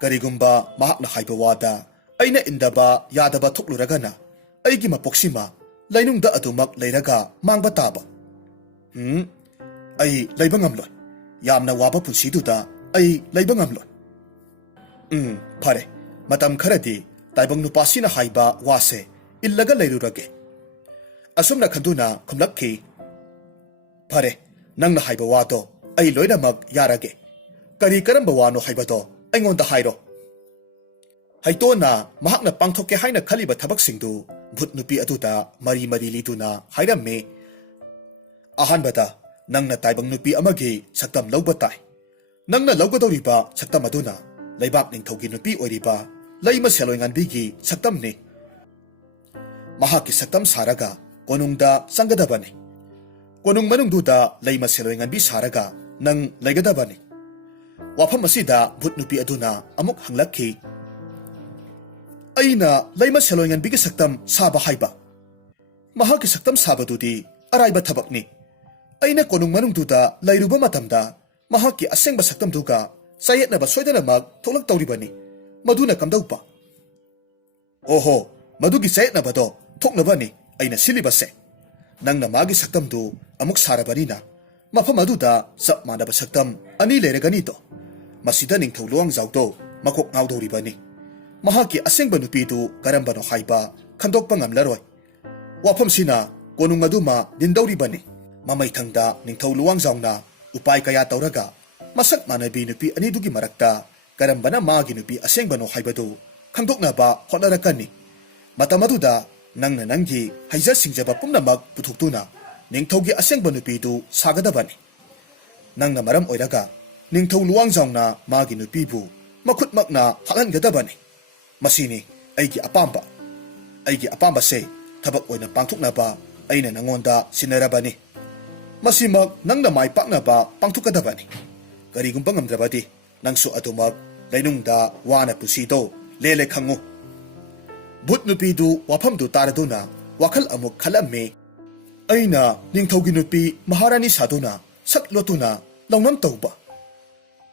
ꯀꯔꯤꯒꯨꯝꯕ ꯃꯍꯥꯛꯅ ꯍꯥꯏꯕ ꯋꯥꯗ ꯑꯩꯅ ꯏꯟꯗꯕ ꯌꯥꯗꯕ ꯊꯣꯛꯂꯨꯔꯒꯅ ꯑꯩꯒꯤ ꯃꯄꯣꯛꯁꯤꯃ ꯂꯩꯅꯨꯡꯗ ꯑꯗꯨꯃꯛ ꯂꯩꯔꯒ ꯃꯥꯡꯕ ꯇꯥꯕ꯫ ꯑꯩ ꯂꯩꯕ ꯉꯝꯂꯣꯏ꯫ ꯌꯥꯝꯅ ꯋꯥꯕ ꯄꯨꯟꯁꯤꯗꯨꯗ ꯑꯩ ꯂꯩꯕ ꯉꯝꯂꯣꯏ꯫ ꯐꯔꯦ, ꯃꯇꯝ ꯈꯔꯗꯤ ꯇꯥꯏꯕꯪ ꯅꯨꯄꯥꯁꯤꯅ ꯍꯥꯏꯕ ꯋꯥꯁꯦ ꯏꯜꯂꯒ ꯂꯩꯔꯨꯔꯒꯦ꯫ ꯑꯁꯨꯝꯅ ꯈꯟꯗꯨꯅ ꯈꯨꯝꯂꯛꯈꯤ, ꯐꯔꯦ, ꯅꯪꯅ ꯍꯥꯏꯕ ꯋꯥꯗꯣ ꯑꯩ ꯂꯣꯏꯅꯃꯛ ꯌꯥꯔꯒꯦ꯫ ꯀꯔꯤ ꯀꯔꯝꯕ ꯋꯥꯅꯣ ꯍꯥꯏꯕꯗꯣ ꯑꯩꯉꯣꯟꯗ ꯍꯥꯏꯔꯣ꯫ ꯍꯩꯇꯣꯟꯅ ꯃꯍꯥꯛꯅ ꯄꯥꯡꯊꯣꯛꯀꯦ ꯍꯥꯏꯅ ꯈꯜꯂꯤꯕ ꯊꯕꯛꯁꯤꯡꯗꯨ ꯚꯨꯠ ꯅꯨꯄꯤ ꯑꯗꯨꯗ ꯃꯔꯤ ꯃꯔꯤ ꯂꯤꯗꯨꯅ ꯍꯥꯏꯔꯝꯃꯤ꯫ ꯑꯍꯥꯟꯕꯗ ꯅꯪꯅ ꯇꯥꯏꯕꯪ ꯅꯨꯄꯤ ꯑꯃꯒꯤ ꯁꯛꯇꯝ ꯂꯧꯕ ꯇꯥꯏ꯫ ꯅꯪꯅ ꯂꯧꯒꯗꯧꯔꯤꯕ ꯁꯛꯇꯝ ꯑꯗꯨꯅ ꯂꯩꯕꯥꯛ ꯅꯤꯡꯊꯧꯒꯤ ꯅꯨꯄꯤ ꯑꯣꯏꯔꯤꯕ ꯂꯩꯃ ꯁꯦꯂꯣꯏꯉꯥꯟꯕꯤꯒꯤ ꯁꯛꯇꯝꯅꯤ꯫ ꯃꯍꯥꯛꯀꯤ ꯁꯛꯇꯝ ꯁꯥꯔꯒ ꯀꯣꯅꯨꯡꯗ ꯆꯪꯒꯗꯕꯅꯤ꯫ ꯀꯣꯅꯨꯡ ꯃꯅꯨꯡꯗꯨꯗ ꯂꯩꯃ ꯁꯦꯂꯣꯏꯉꯥꯟꯕꯤ ꯁꯥꯔꯒ ꯅꯪ ꯂꯩꯒꯗꯕꯅꯤ꯫ ꯋꯥꯐꯝ ꯑꯁꯤꯗ ꯚꯨꯠ ꯅꯨꯄꯤ ꯑꯗꯨꯅ ꯑꯃꯨꯛ ꯍꯪꯂꯛꯈꯤ, ꯑꯩꯅ ꯂꯩꯃ ꯁꯦꯂꯣꯏꯉꯥꯟꯕꯤꯒꯤ ꯁꯛꯇꯝ ꯁꯥꯕ ꯍꯥꯏꯕ? ꯃꯍꯥꯛꯀꯤ ꯁꯛꯇꯝ ꯁꯥꯕꯗꯨꯗꯤ ꯑꯔꯥꯏꯕ ꯊꯕꯛꯅꯤ꯫ ꯑꯩꯅ ꯀꯣꯅꯨꯡ ꯃꯅꯨꯡꯗꯨꯗ ꯂꯩꯔꯨꯕ ꯃꯇꯝꯗ ꯃꯍꯥꯛꯀꯤ ꯑꯁꯦꯡꯕ ꯁꯛꯇꯝꯗꯨꯒ ꯆꯌꯦꯠꯅꯕ ꯁꯣꯏꯗꯅꯃꯛ ꯊꯣꯛꯂꯛꯇꯧꯔꯤꯕꯅꯤ꯫ ꯃꯗꯨꯅ ꯀꯝꯗꯧꯕ? ꯑꯣꯍꯣ, ꯃꯗꯨꯒꯤ ꯆꯌꯦꯠꯅꯕꯗꯣ ꯊꯣꯛꯅꯕꯅꯤ ꯑꯩꯅ ꯁꯤꯜꯂꯤꯕꯁꯦ꯫ ꯅꯪꯅ ꯃꯥꯒꯤ ꯁꯛꯇꯝꯗꯨ ꯑꯃꯨꯛ ꯁꯥꯔꯕꯅꯤꯅ ꯃꯐꯝ ꯑꯗꯨꯗ ꯆꯞ ꯃꯥꯟꯅꯕ ꯁꯛꯇꯝ ꯑꯅꯤ ꯂꯩꯔꯒꯅꯤꯗꯣ꯫ ꯃꯁꯤꯗ ꯅꯤꯡꯊꯧ ꯂꯨꯋꯥꯡꯖꯥꯎꯗꯣ ꯃꯀꯣꯛ ꯉꯥꯎꯗꯧꯔꯤꯕꯅꯤ꯫ ꯃꯍꯥꯛꯀꯤ ꯑꯁꯦꯡꯕ ꯅꯨꯄꯤꯗꯨ ꯀꯔꯝꯕꯅꯣ ꯍꯥꯏꯕ ꯈꯪꯗꯣꯛꯄ ꯉꯝꯂꯔꯣꯏ꯫ ꯋꯥꯐꯝꯁꯤꯅ ꯀꯣꯅꯨꯡ ꯑꯗꯨꯃ ꯅꯤꯟꯗꯧꯔꯤꯕꯅꯤ꯫ ꯃꯃꯩꯊꯪꯗ ꯅꯤꯡꯊꯧ ꯂꯨꯋꯥꯡꯖꯥꯎꯅ ꯎꯄꯥꯏ ꯀꯌꯥ ꯇꯧꯔꯒ ꯃꯁꯛ ꯃꯥꯟꯅꯕꯤ ꯅꯨꯄꯤ ꯑꯅꯤꯗꯨꯒꯤ ꯃꯔꯛꯇ ꯀꯔꯝꯕꯅ ꯃꯥꯒꯤ ꯅꯨꯄꯤ ꯑꯁꯦꯡꯕꯅꯣ ꯍꯥꯏꯕꯗꯨ ꯈꯪꯗꯣꯛꯅꯕ ꯍꯣꯠꯅꯔꯛꯀꯅꯤ꯫ ꯃꯇꯝ ꯑꯗꯨꯗ ꯅꯪꯅ ꯅꯪꯒꯤ ꯍꯩꯖ ꯁꯤꯡꯖꯕ ꯄꯨꯝꯅꯃꯛ ꯄꯨꯊꯣꯛꯇꯨꯅ ꯅꯤꯡꯊꯧꯒꯤ ꯑꯁꯦꯡꯕ ꯅꯨꯄꯤꯗꯨ ꯁꯥꯒꯗꯕꯅꯤ꯫ ꯅꯪꯅ ꯃꯔꯝ ꯑꯣꯏꯔꯒ ꯅꯤꯡꯊꯧ ꯂꯨꯋꯥꯡꯖꯥꯎꯅ ꯃꯥꯒꯤ ꯅꯨꯄꯤꯕꯨ ꯃꯈꯨꯠꯃꯛꯅ ꯍꯥꯠꯍꯟꯒꯗꯕꯅꯤ꯫ ꯃꯁꯤꯅꯤ ꯑꯩꯒꯤ ꯑꯄꯥꯝꯕ꯫ ꯑꯩꯒꯤ ꯑꯄꯥꯝꯕꯁꯦ ꯊꯕꯛ ꯑꯣꯏꯅ ꯄꯥꯡꯊꯣꯛꯅꯕ ꯑꯩꯅ ꯅꯪꯉꯣꯟꯗ ꯁꯤꯟꯅꯔꯕꯅꯤ꯫ ꯃꯁꯤꯃꯛ ꯅꯪꯅ ꯃꯥꯏ ꯄꯥꯛꯅꯕ ꯄꯥꯡꯊꯣꯛꯀꯗꯕꯅꯤ꯫ ꯀꯔꯤꯒꯨꯝꯕ ꯉꯝꯗ꯭ꯔꯕꯗꯤ ꯅꯪꯁꯨ ꯑꯗꯨꯃꯛ ꯂꯩꯅꯨꯡꯗ ꯋꯥꯅ ꯄꯨꯟꯁꯤꯗꯣ ꯂꯦꯜꯂꯦ ꯈꯪꯉꯨ꯫ ꯚꯨꯠ ꯅꯨꯄꯤꯗꯨ ꯋꯥꯐꯝꯗꯨ ꯇꯥꯔꯗꯨꯅ ꯋꯥꯈꯜ ꯑꯃꯨꯛ ꯈꯜꯂꯝꯃꯤ꯫ ꯑꯩꯅ ꯅꯤꯡꯊꯧꯒꯤ ꯅꯨꯄꯤ ꯃꯍꯥꯔꯥꯅꯤ ꯁꯥꯗꯨꯅ ꯁꯛ ꯂꯣꯠꯇꯨꯅ ꯂꯧꯅꯝ ꯇꯧꯕ,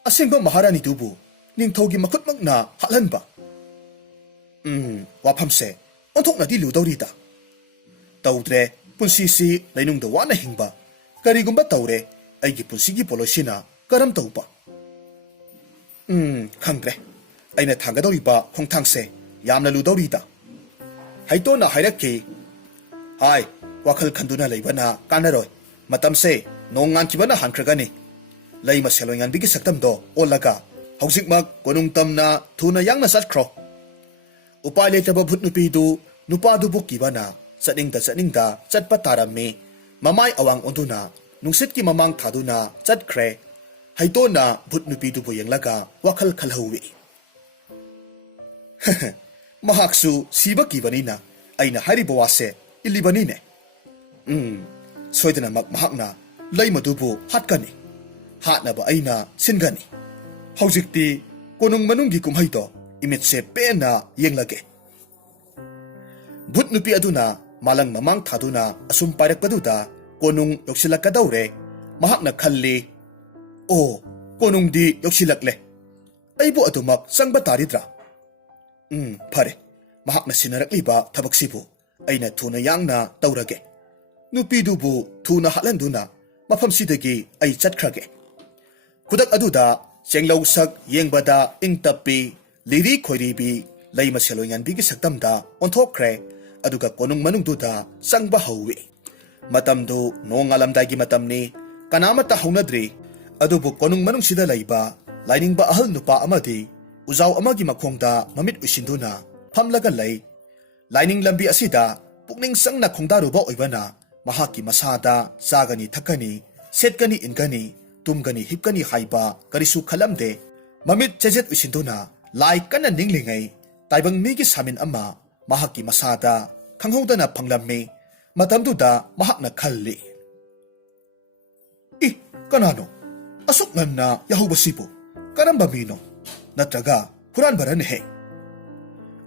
ꯑꯁꯦꯡꯕ ꯃꯍꯥꯔꯥꯅꯤꯗꯨꯕꯨ ꯅꯤꯡꯊꯧꯒꯤ ꯃꯈꯨꯠꯃꯛꯅ ꯍꯥꯠꯍꯟꯕ꯫ ꯋꯥꯐꯝꯁꯦ ꯑꯣꯟꯊꯣꯛꯅꯗꯤ ꯂꯨꯗꯧꯔꯤꯗ꯫ ꯇꯧꯗ꯭ꯔꯦ, ꯄꯨꯟꯁꯤꯁꯤ ꯂꯩꯅꯨꯡꯗ ꯋꯥꯅ ꯍꯤꯡꯕ꯫ ꯀꯔꯤꯒꯨꯝꯕ ꯇꯧꯔꯦ, ꯑꯩꯒꯤ ꯄꯨꯟꯁꯤꯒꯤ ꯄꯣꯠꯂꯣꯏꯁꯤꯅ ꯀꯔꯝ ꯇꯧꯕ? ꯈꯪꯗ꯭ꯔꯦ, ꯑꯩꯅ ꯊꯥꯡꯒꯗꯧꯔꯤꯕ ꯈꯣꯡꯊꯥꯡꯁꯦ ꯌꯥꯝꯅ ꯂꯨꯗꯧꯔꯤꯗ꯫ ꯍꯩꯇꯣꯟꯅ ꯍꯥꯏꯔꯛꯈꯤ, ꯍꯥꯏ, ꯋꯥꯈꯜ ꯈꯟꯗꯨꯅ ꯂꯩꯕꯅ ꯀꯥꯟꯅꯔꯣꯏ꯫ ꯃꯇꯝꯁꯦ ꯅꯣꯡ ꯉꯥꯟꯈꯤꯕꯅ ꯍꯥꯟꯈ꯭ꯔꯒꯅꯤ꯫ ꯂꯩꯃ ꯁꯦꯂꯣꯏꯉꯥꯟꯕꯤꯒꯤ ꯁꯛꯇꯝꯗꯣ ꯑꯣꯜꯂꯒ ꯍꯧꯖꯤꯛꯃꯛ ꯀꯣꯅꯨꯡ ꯇꯝꯅ ꯊꯨꯅ ꯌꯥꯡꯅ ꯆꯠꯈ꯭ꯔꯣ꯫ ꯎꯄꯥꯏ ꯂꯩꯇꯕ ꯚꯨꯠ ꯅꯨꯄꯤꯗꯨ ꯅꯨꯄꯥꯗꯨꯕꯨ ꯀꯤꯕꯅ ꯆꯠꯅꯤꯡꯗ ꯆꯠꯄ ꯇꯥꯔꯝꯃꯤ꯫ ꯃꯃꯥꯏ ꯑꯋꯥꯡ ꯑꯣꯟꯗꯨꯅ ꯅꯨꯡꯁꯤꯠꯀꯤ ꯃꯃꯥꯡ ꯊꯥꯗꯨꯅ ꯆꯠꯈ꯭ꯔꯦ꯫ ꯍꯩꯇꯣꯟꯅ ꯚꯨꯠ ꯅꯨꯄꯤꯗꯨꯕꯨ ꯌꯦꯡꯂꯒ ꯋꯥꯈꯜ ꯈꯜꯍꯧꯏ꯫ ꯃꯍꯥꯛꯁꯨ ꯁꯤꯕ ꯀꯤꯕꯅꯤꯅ ꯑꯩꯅ ꯍꯥꯏꯔꯤꯕ ꯋꯥꯁꯦ ꯏꯜꯂꯤꯕꯅꯤꯅꯦ꯫ ꯁꯣꯏꯗꯅꯃꯛ ꯃꯍꯥꯛꯅ ꯂꯩꯃꯗꯨꯕꯨ ꯍꯥꯠꯀꯅꯤ꯫ ꯍꯥꯠꯅꯕ ꯑꯩꯅ ꯁꯤꯟꯒꯅꯤ꯫ ꯍꯧꯖꯤꯛꯇꯤ ꯀꯣꯅꯨꯡ ꯃꯅꯨꯡꯒꯤ ꯀꯨꯝꯍꯩꯗꯣ ꯏꯃꯤꯠꯁꯦ ꯄꯦꯟꯅ ꯌꯦꯡꯂꯒꯦ꯫ ꯚꯨꯠ ꯅꯨꯄꯤ ꯑꯗꯨꯅ ꯃꯥꯂꯪ ꯃꯃꯥꯡ ꯊꯥꯗꯨꯅ ꯑꯁꯨꯝ ꯄꯥꯏꯔꯛꯄꯗꯨꯗ ꯀꯣꯅꯨꯡ ꯌꯧꯁꯤꯜꯂꯛꯀꯗꯧꯔꯦ꯫ ꯃꯍꯥꯛꯅ ꯈꯜꯂꯤ, ꯑꯣ, ꯀꯣꯅꯨꯡꯗꯤ ꯌꯧꯁꯤꯜꯂꯛꯂꯦ꯫ ꯑꯩꯕꯨ ꯑꯗꯨꯃꯛ ꯆꯪꯕ ꯇꯥꯔꯤꯗ꯭ꯔꯥ? ꯐꯔꯦ, ꯃꯍꯥꯛꯅ ꯁꯤꯟꯅꯔꯛꯂꯤꯕ ꯊꯕꯛꯁꯤꯕꯨ ꯑꯩꯅ ꯊꯨꯅ ꯌꯥꯡꯅ ꯇꯧꯔꯒꯦ꯫ ꯅꯨꯄꯤꯗꯨꯕꯨ ꯊꯨꯅ ꯍꯥꯠꯍꯟꯗꯨꯅ ꯃꯐꯝꯁꯤꯗꯒꯤ ꯑꯩ ꯆꯠꯈ꯭ꯔꯒꯦ꯫ ꯈꯨꯗꯛ ꯑꯗꯨꯗ ꯆꯦꯡꯂꯧꯁꯛ ꯌꯦꯡꯕꯗ ꯏꯪ ꯇꯞꯄꯤ, ꯂꯤꯔꯤ ꯈꯣꯏꯔꯤꯕꯤ ꯂꯩꯃ ꯁꯦꯂꯣꯏꯉꯥꯟꯕꯤꯒꯤ ꯁꯛꯇꯝꯗ ꯑꯣꯟꯊꯣꯛꯈ꯭ꯔꯦ꯫ ꯑꯗꯨꯒ ꯀꯣꯅꯨꯡ ꯃꯅꯨꯡꯗꯨꯗ ꯆꯪꯕ ꯍꯧꯏ꯫ ꯃꯇꯝꯗꯨ ꯅꯣꯡ ꯉꯥꯜꯂꯝꯗꯥꯏꯒꯤ ꯃꯇꯝꯅꯤ꯫ ꯀꯅꯥꯃꯠꯇ ꯍꯧꯅꯗ꯭ꯔꯤ꯫ ꯑꯗꯨꯕꯨ ꯀꯣꯅꯨꯡ ꯃꯅꯨꯡꯁꯤꯗ ꯂꯩꯕ ꯂꯥꯏꯅꯤꯡꯕ ꯑꯍꯜ ꯅꯨꯄꯥ ꯑꯃꯗꯤ ꯎꯖꯥꯎ ꯑꯃꯒꯤ ꯃꯈꯣꯡꯗ ꯃꯃꯤꯠ ꯎꯏꯁꯤꯟꯗꯨꯅ ꯐꯝꯂꯒ ꯂꯩ꯫ ꯂꯥꯏꯅꯤꯡ ꯂꯝꯕꯤ ꯑꯁꯤꯗ ꯄꯨꯛꯅꯤꯡ ꯆꯪꯅ ꯈꯣꯡꯗꯥꯔꯨꯕ ꯑꯣꯏꯕꯅ ꯃꯍꯥꯛꯀꯤ ꯃꯁꯥꯗ ꯆꯥꯒꯅꯤ ꯊꯛꯀꯅꯤ, ꯁꯦꯠꯀꯅꯤ ꯏꯟꯒꯅꯤ, ꯇꯨꯝꯒꯅꯤ ꯍꯤꯞꯀꯅꯤ ꯍꯥꯏꯕ ꯀꯔꯤꯁꯨ ꯈꯜꯂꯝꯗꯦ꯫ ꯃꯃꯤꯠ ꯆꯦꯖꯦꯠ ꯎꯏꯁꯤꯟꯗꯨꯅ ꯂꯥꯏ ꯀꯟꯅ ꯅꯤꯡꯂꯤꯉꯩ ꯇꯥꯏꯕꯪ ꯃꯤꯒꯤ ꯁꯥꯃꯤꯟ ꯑꯃ ꯃꯍꯥꯛꯀꯤ ꯃꯁꯥꯗ ꯈꯪꯍꯧꯗꯅ ꯐꯪꯂꯝꯃꯤ꯫ ꯃꯇꯝꯗꯨꯗ ꯃꯍꯥꯛꯅ ꯈꯜꯂꯤ, ꯀꯅꯥꯅꯣ ꯑꯁꯨꯛ ꯉꯟꯅ ꯌꯥꯍꯧꯕꯁꯤꯕꯨ? ꯀꯔꯝꯕ ꯃꯤꯅꯣ? ꯅꯠꯇ꯭ꯔꯒ ꯍꯨꯔꯥꯟꯕꯔꯅꯦꯍꯦ?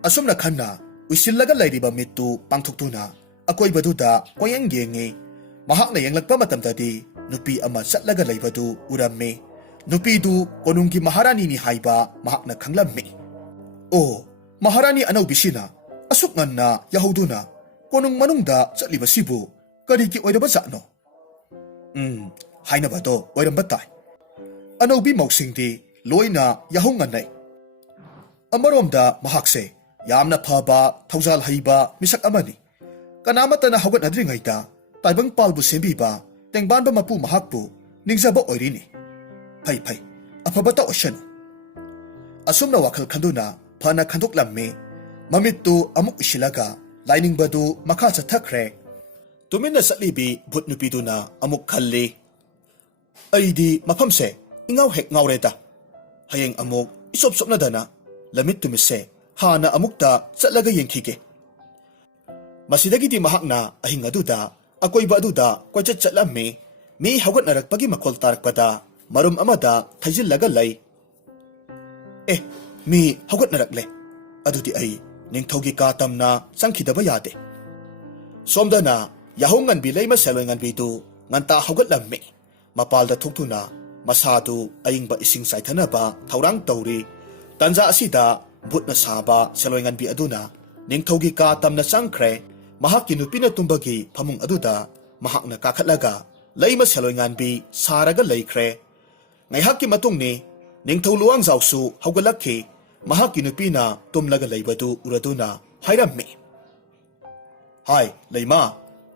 ꯑꯁꯨꯝꯅ ꯈꯟꯅ ꯎꯏꯁꯤꯜꯂꯒ ꯂꯩꯔꯤꯕ ꯃꯤꯠꯇꯨ ꯄꯥꯡꯊꯣꯛꯇꯨꯅ ꯑꯀꯣꯏꯕꯗꯨꯗ ꯀꯣꯌꯦꯡ ꯌꯦꯡꯉꯤ꯫ ꯃꯍꯥꯛꯅ ꯌꯦꯡꯂꯛꯄ ꯃꯇꯝꯗꯗꯤ ꯅꯨꯄꯤ ꯑꯃ ꯆꯠꯂꯒ ꯂꯩꯕꯗꯨ ꯎꯔꯝꯃꯤ꯫ ꯅꯨꯄꯤꯗꯨ ꯀꯣꯅꯨꯡꯒꯤ ꯃꯍꯥꯔꯥꯅꯤꯅꯤ ꯍꯥꯏꯕ ꯃꯍꯥꯛꯅ ꯈꯪꯂꯝꯃꯤ꯫ ꯑꯣ, ꯃꯍꯥꯔꯥꯅꯤ ꯑꯅꯧꯕꯤꯁꯤꯅ ꯑꯁꯨꯛ ꯉꯟꯅ ꯌꯥꯍꯧꯗꯨꯅ ꯀꯣꯅꯨꯡ ꯃꯅꯨꯡꯗ ꯆꯠꯂꯤꯕꯁꯤꯕꯨ ꯀꯔꯤꯒꯤ ꯑꯣꯏꯔꯕꯖꯥꯠꯅꯣ? ꯍꯥꯏꯅꯕꯗꯣ ꯑꯣꯏꯔꯝꯕ ꯇꯥꯏ꯫ ꯑꯅꯧꯕꯤ ꯃꯧꯁꯤꯡꯗꯤ ꯂꯣꯏꯅ ꯌꯥꯍꯧ ꯉꯟꯅꯩ꯫ ꯑꯃꯔꯣꯝꯗ ꯃꯍꯥꯛꯁꯦ ꯌꯥꯝꯅ ꯐꯕ ꯊꯧꯖꯥꯜ ꯍꯩꯕ ꯃꯤꯁꯛ ꯑꯃꯅꯤ꯫ ꯀꯅꯥꯃꯠꯇꯅ ꯍꯧꯒꯠꯅꯗ꯭ꯔꯤꯉꯩꯗ ꯇꯥꯏꯕꯪꯄꯥꯜꯕꯨ ꯁꯦꯝꯕꯤꯕ ꯇꯦꯡꯕꯥꯟꯕ ꯃꯄꯨ ꯃꯍꯥꯛꯄꯨ ꯅꯤꯡꯖꯕ ꯑꯣꯏꯔꯤꯅꯤ꯫ ꯐꯩ ꯐꯩ, ꯑꯐꯕꯇ ꯑꯣꯏꯁꯅꯨ꯫ ꯑꯁꯨꯝꯅ ꯋꯥꯈꯜ ꯈꯟꯗꯨꯅ ꯐꯅ ꯈꯟꯗꯣꯛꯂꯝꯃꯤ꯫ ꯃꯃꯤꯠꯇꯨ ꯑꯃꯨꯛ ꯎꯏꯁꯤꯜꯂꯒ ꯂꯥꯏꯅꯤꯡꯕꯗꯨ ꯃꯈꯥ ꯆꯠꯊꯈ꯭ꯔꯦ꯫ ꯇꯨꯃꯤꯟꯅ ꯆꯠꯂꯤꯕꯤ ꯚꯨꯠ ꯅꯨꯄꯤꯗꯨꯅ ꯑꯃꯨꯛ ꯈꯜꯂꯤ, ꯑꯩꯗꯤ ꯃꯐꯝꯁꯦ ꯏꯉꯥꯎ ꯍꯦꯛ ꯉꯥꯎꯔꯦꯗ꯫ ꯍꯌꯦꯡ ꯑꯃꯨꯛ ꯏꯆꯣꯞ ꯆꯣꯞꯅꯗꯅ ꯂꯝꯃꯤꯠ ꯇꯨꯃꯤꯠꯁꯦ ꯍꯥꯟꯅ ꯑꯃꯨꯛꯇ ꯆꯠꯂꯒ ꯌꯦꯡꯈꯤꯒꯦ꯫ ꯃꯁꯤꯗꯒꯤꯗꯤ ꯃꯍꯥꯛꯅ ꯑꯍꯤꯡ ꯑꯗꯨꯗ ꯑꯀꯣꯏꯕ ꯑꯗꯨꯗ ꯀꯣꯏꯆꯠ ꯆꯠꯂꯝꯃꯤ꯫ ꯃꯤ ꯍꯧꯒꯠꯅꯔꯛꯄꯒꯤ ꯃꯈꯣꯜ ꯇꯥꯔꯛꯄꯗ ꯃꯔꯨꯝ ꯑꯃꯗ ꯊꯩꯖꯤꯜꯂꯒ ꯂꯩ꯫ ꯃꯤ ꯍꯧꯒꯠꯅꯔꯛꯂꯦ꯫ ꯑꯗꯨꯗꯤ ꯑꯩ ꯅꯤꯡꯊꯧꯒꯤ ꯀꯥ ꯇꯝꯅ ꯆꯪꯈꯤꯗꯕ ꯌꯥꯗꯦ꯫ ꯁꯣꯝꯗꯅ ꯌꯥꯍꯧ ꯉꯟꯕꯤ ꯂꯩꯃ ꯁꯦꯂꯣꯏ ꯉꯟꯕꯤꯗꯨ ꯉꯟꯇꯥ ꯍꯧꯒꯠꯂꯝꯃꯤ꯫ ꯃꯄꯥꯜꯗ ꯊꯣꯛꯇꯨꯅ ꯃꯁꯥꯗꯨ ꯑꯏꯪꯕ ꯏꯁꯤꯡ ꯆꯥꯏꯊꯅꯕ ꯊꯧꯔꯥꯡ ꯇꯧꯔꯤ꯫ ꯇꯟꯖꯥ ꯑꯁꯤꯗ ꯚꯨꯠꯅ ꯁꯥꯕ ꯁꯦꯂꯣꯏ ꯉꯟꯕꯤ ꯑꯗꯨꯅ ꯅꯤꯡꯊꯧꯒꯤ ꯀꯥ ꯇꯝꯅ ꯆꯪꯈ꯭ꯔꯦ꯫ ꯃꯍꯥꯛꯀꯤ ꯅꯨꯄꯤꯅ ꯇꯨꯝꯕꯒꯤ ꯐꯃꯨꯡ ꯑꯗꯨꯗ ꯃꯍꯥꯛꯅ ꯀꯥꯈꯠꯂꯒ ꯂꯩꯃ ꯁꯦꯂꯣꯏ ꯉꯟꯕꯤ ꯁꯥꯔꯒ ꯂꯩꯈ꯭ꯔꯦ꯫ ꯉꯥꯏꯍꯥꯛꯀꯤ ꯃꯇꯨꯡꯅꯤ ꯅꯤꯡꯊꯧ ꯂꯨꯋꯥꯡꯖꯥꯎꯁꯨ ꯍꯧꯒꯠꯂꯛꯈꯤ꯫ ꯃꯍꯥꯛꯀꯤ ꯅꯨꯄꯤꯅ ꯇꯨꯝꯂꯒ ꯂꯩꯕꯗꯨ ꯎꯔꯗꯨꯅ ꯍꯥꯏꯔꯝꯃꯤ, ꯍꯥꯏ ꯂꯩꯃ,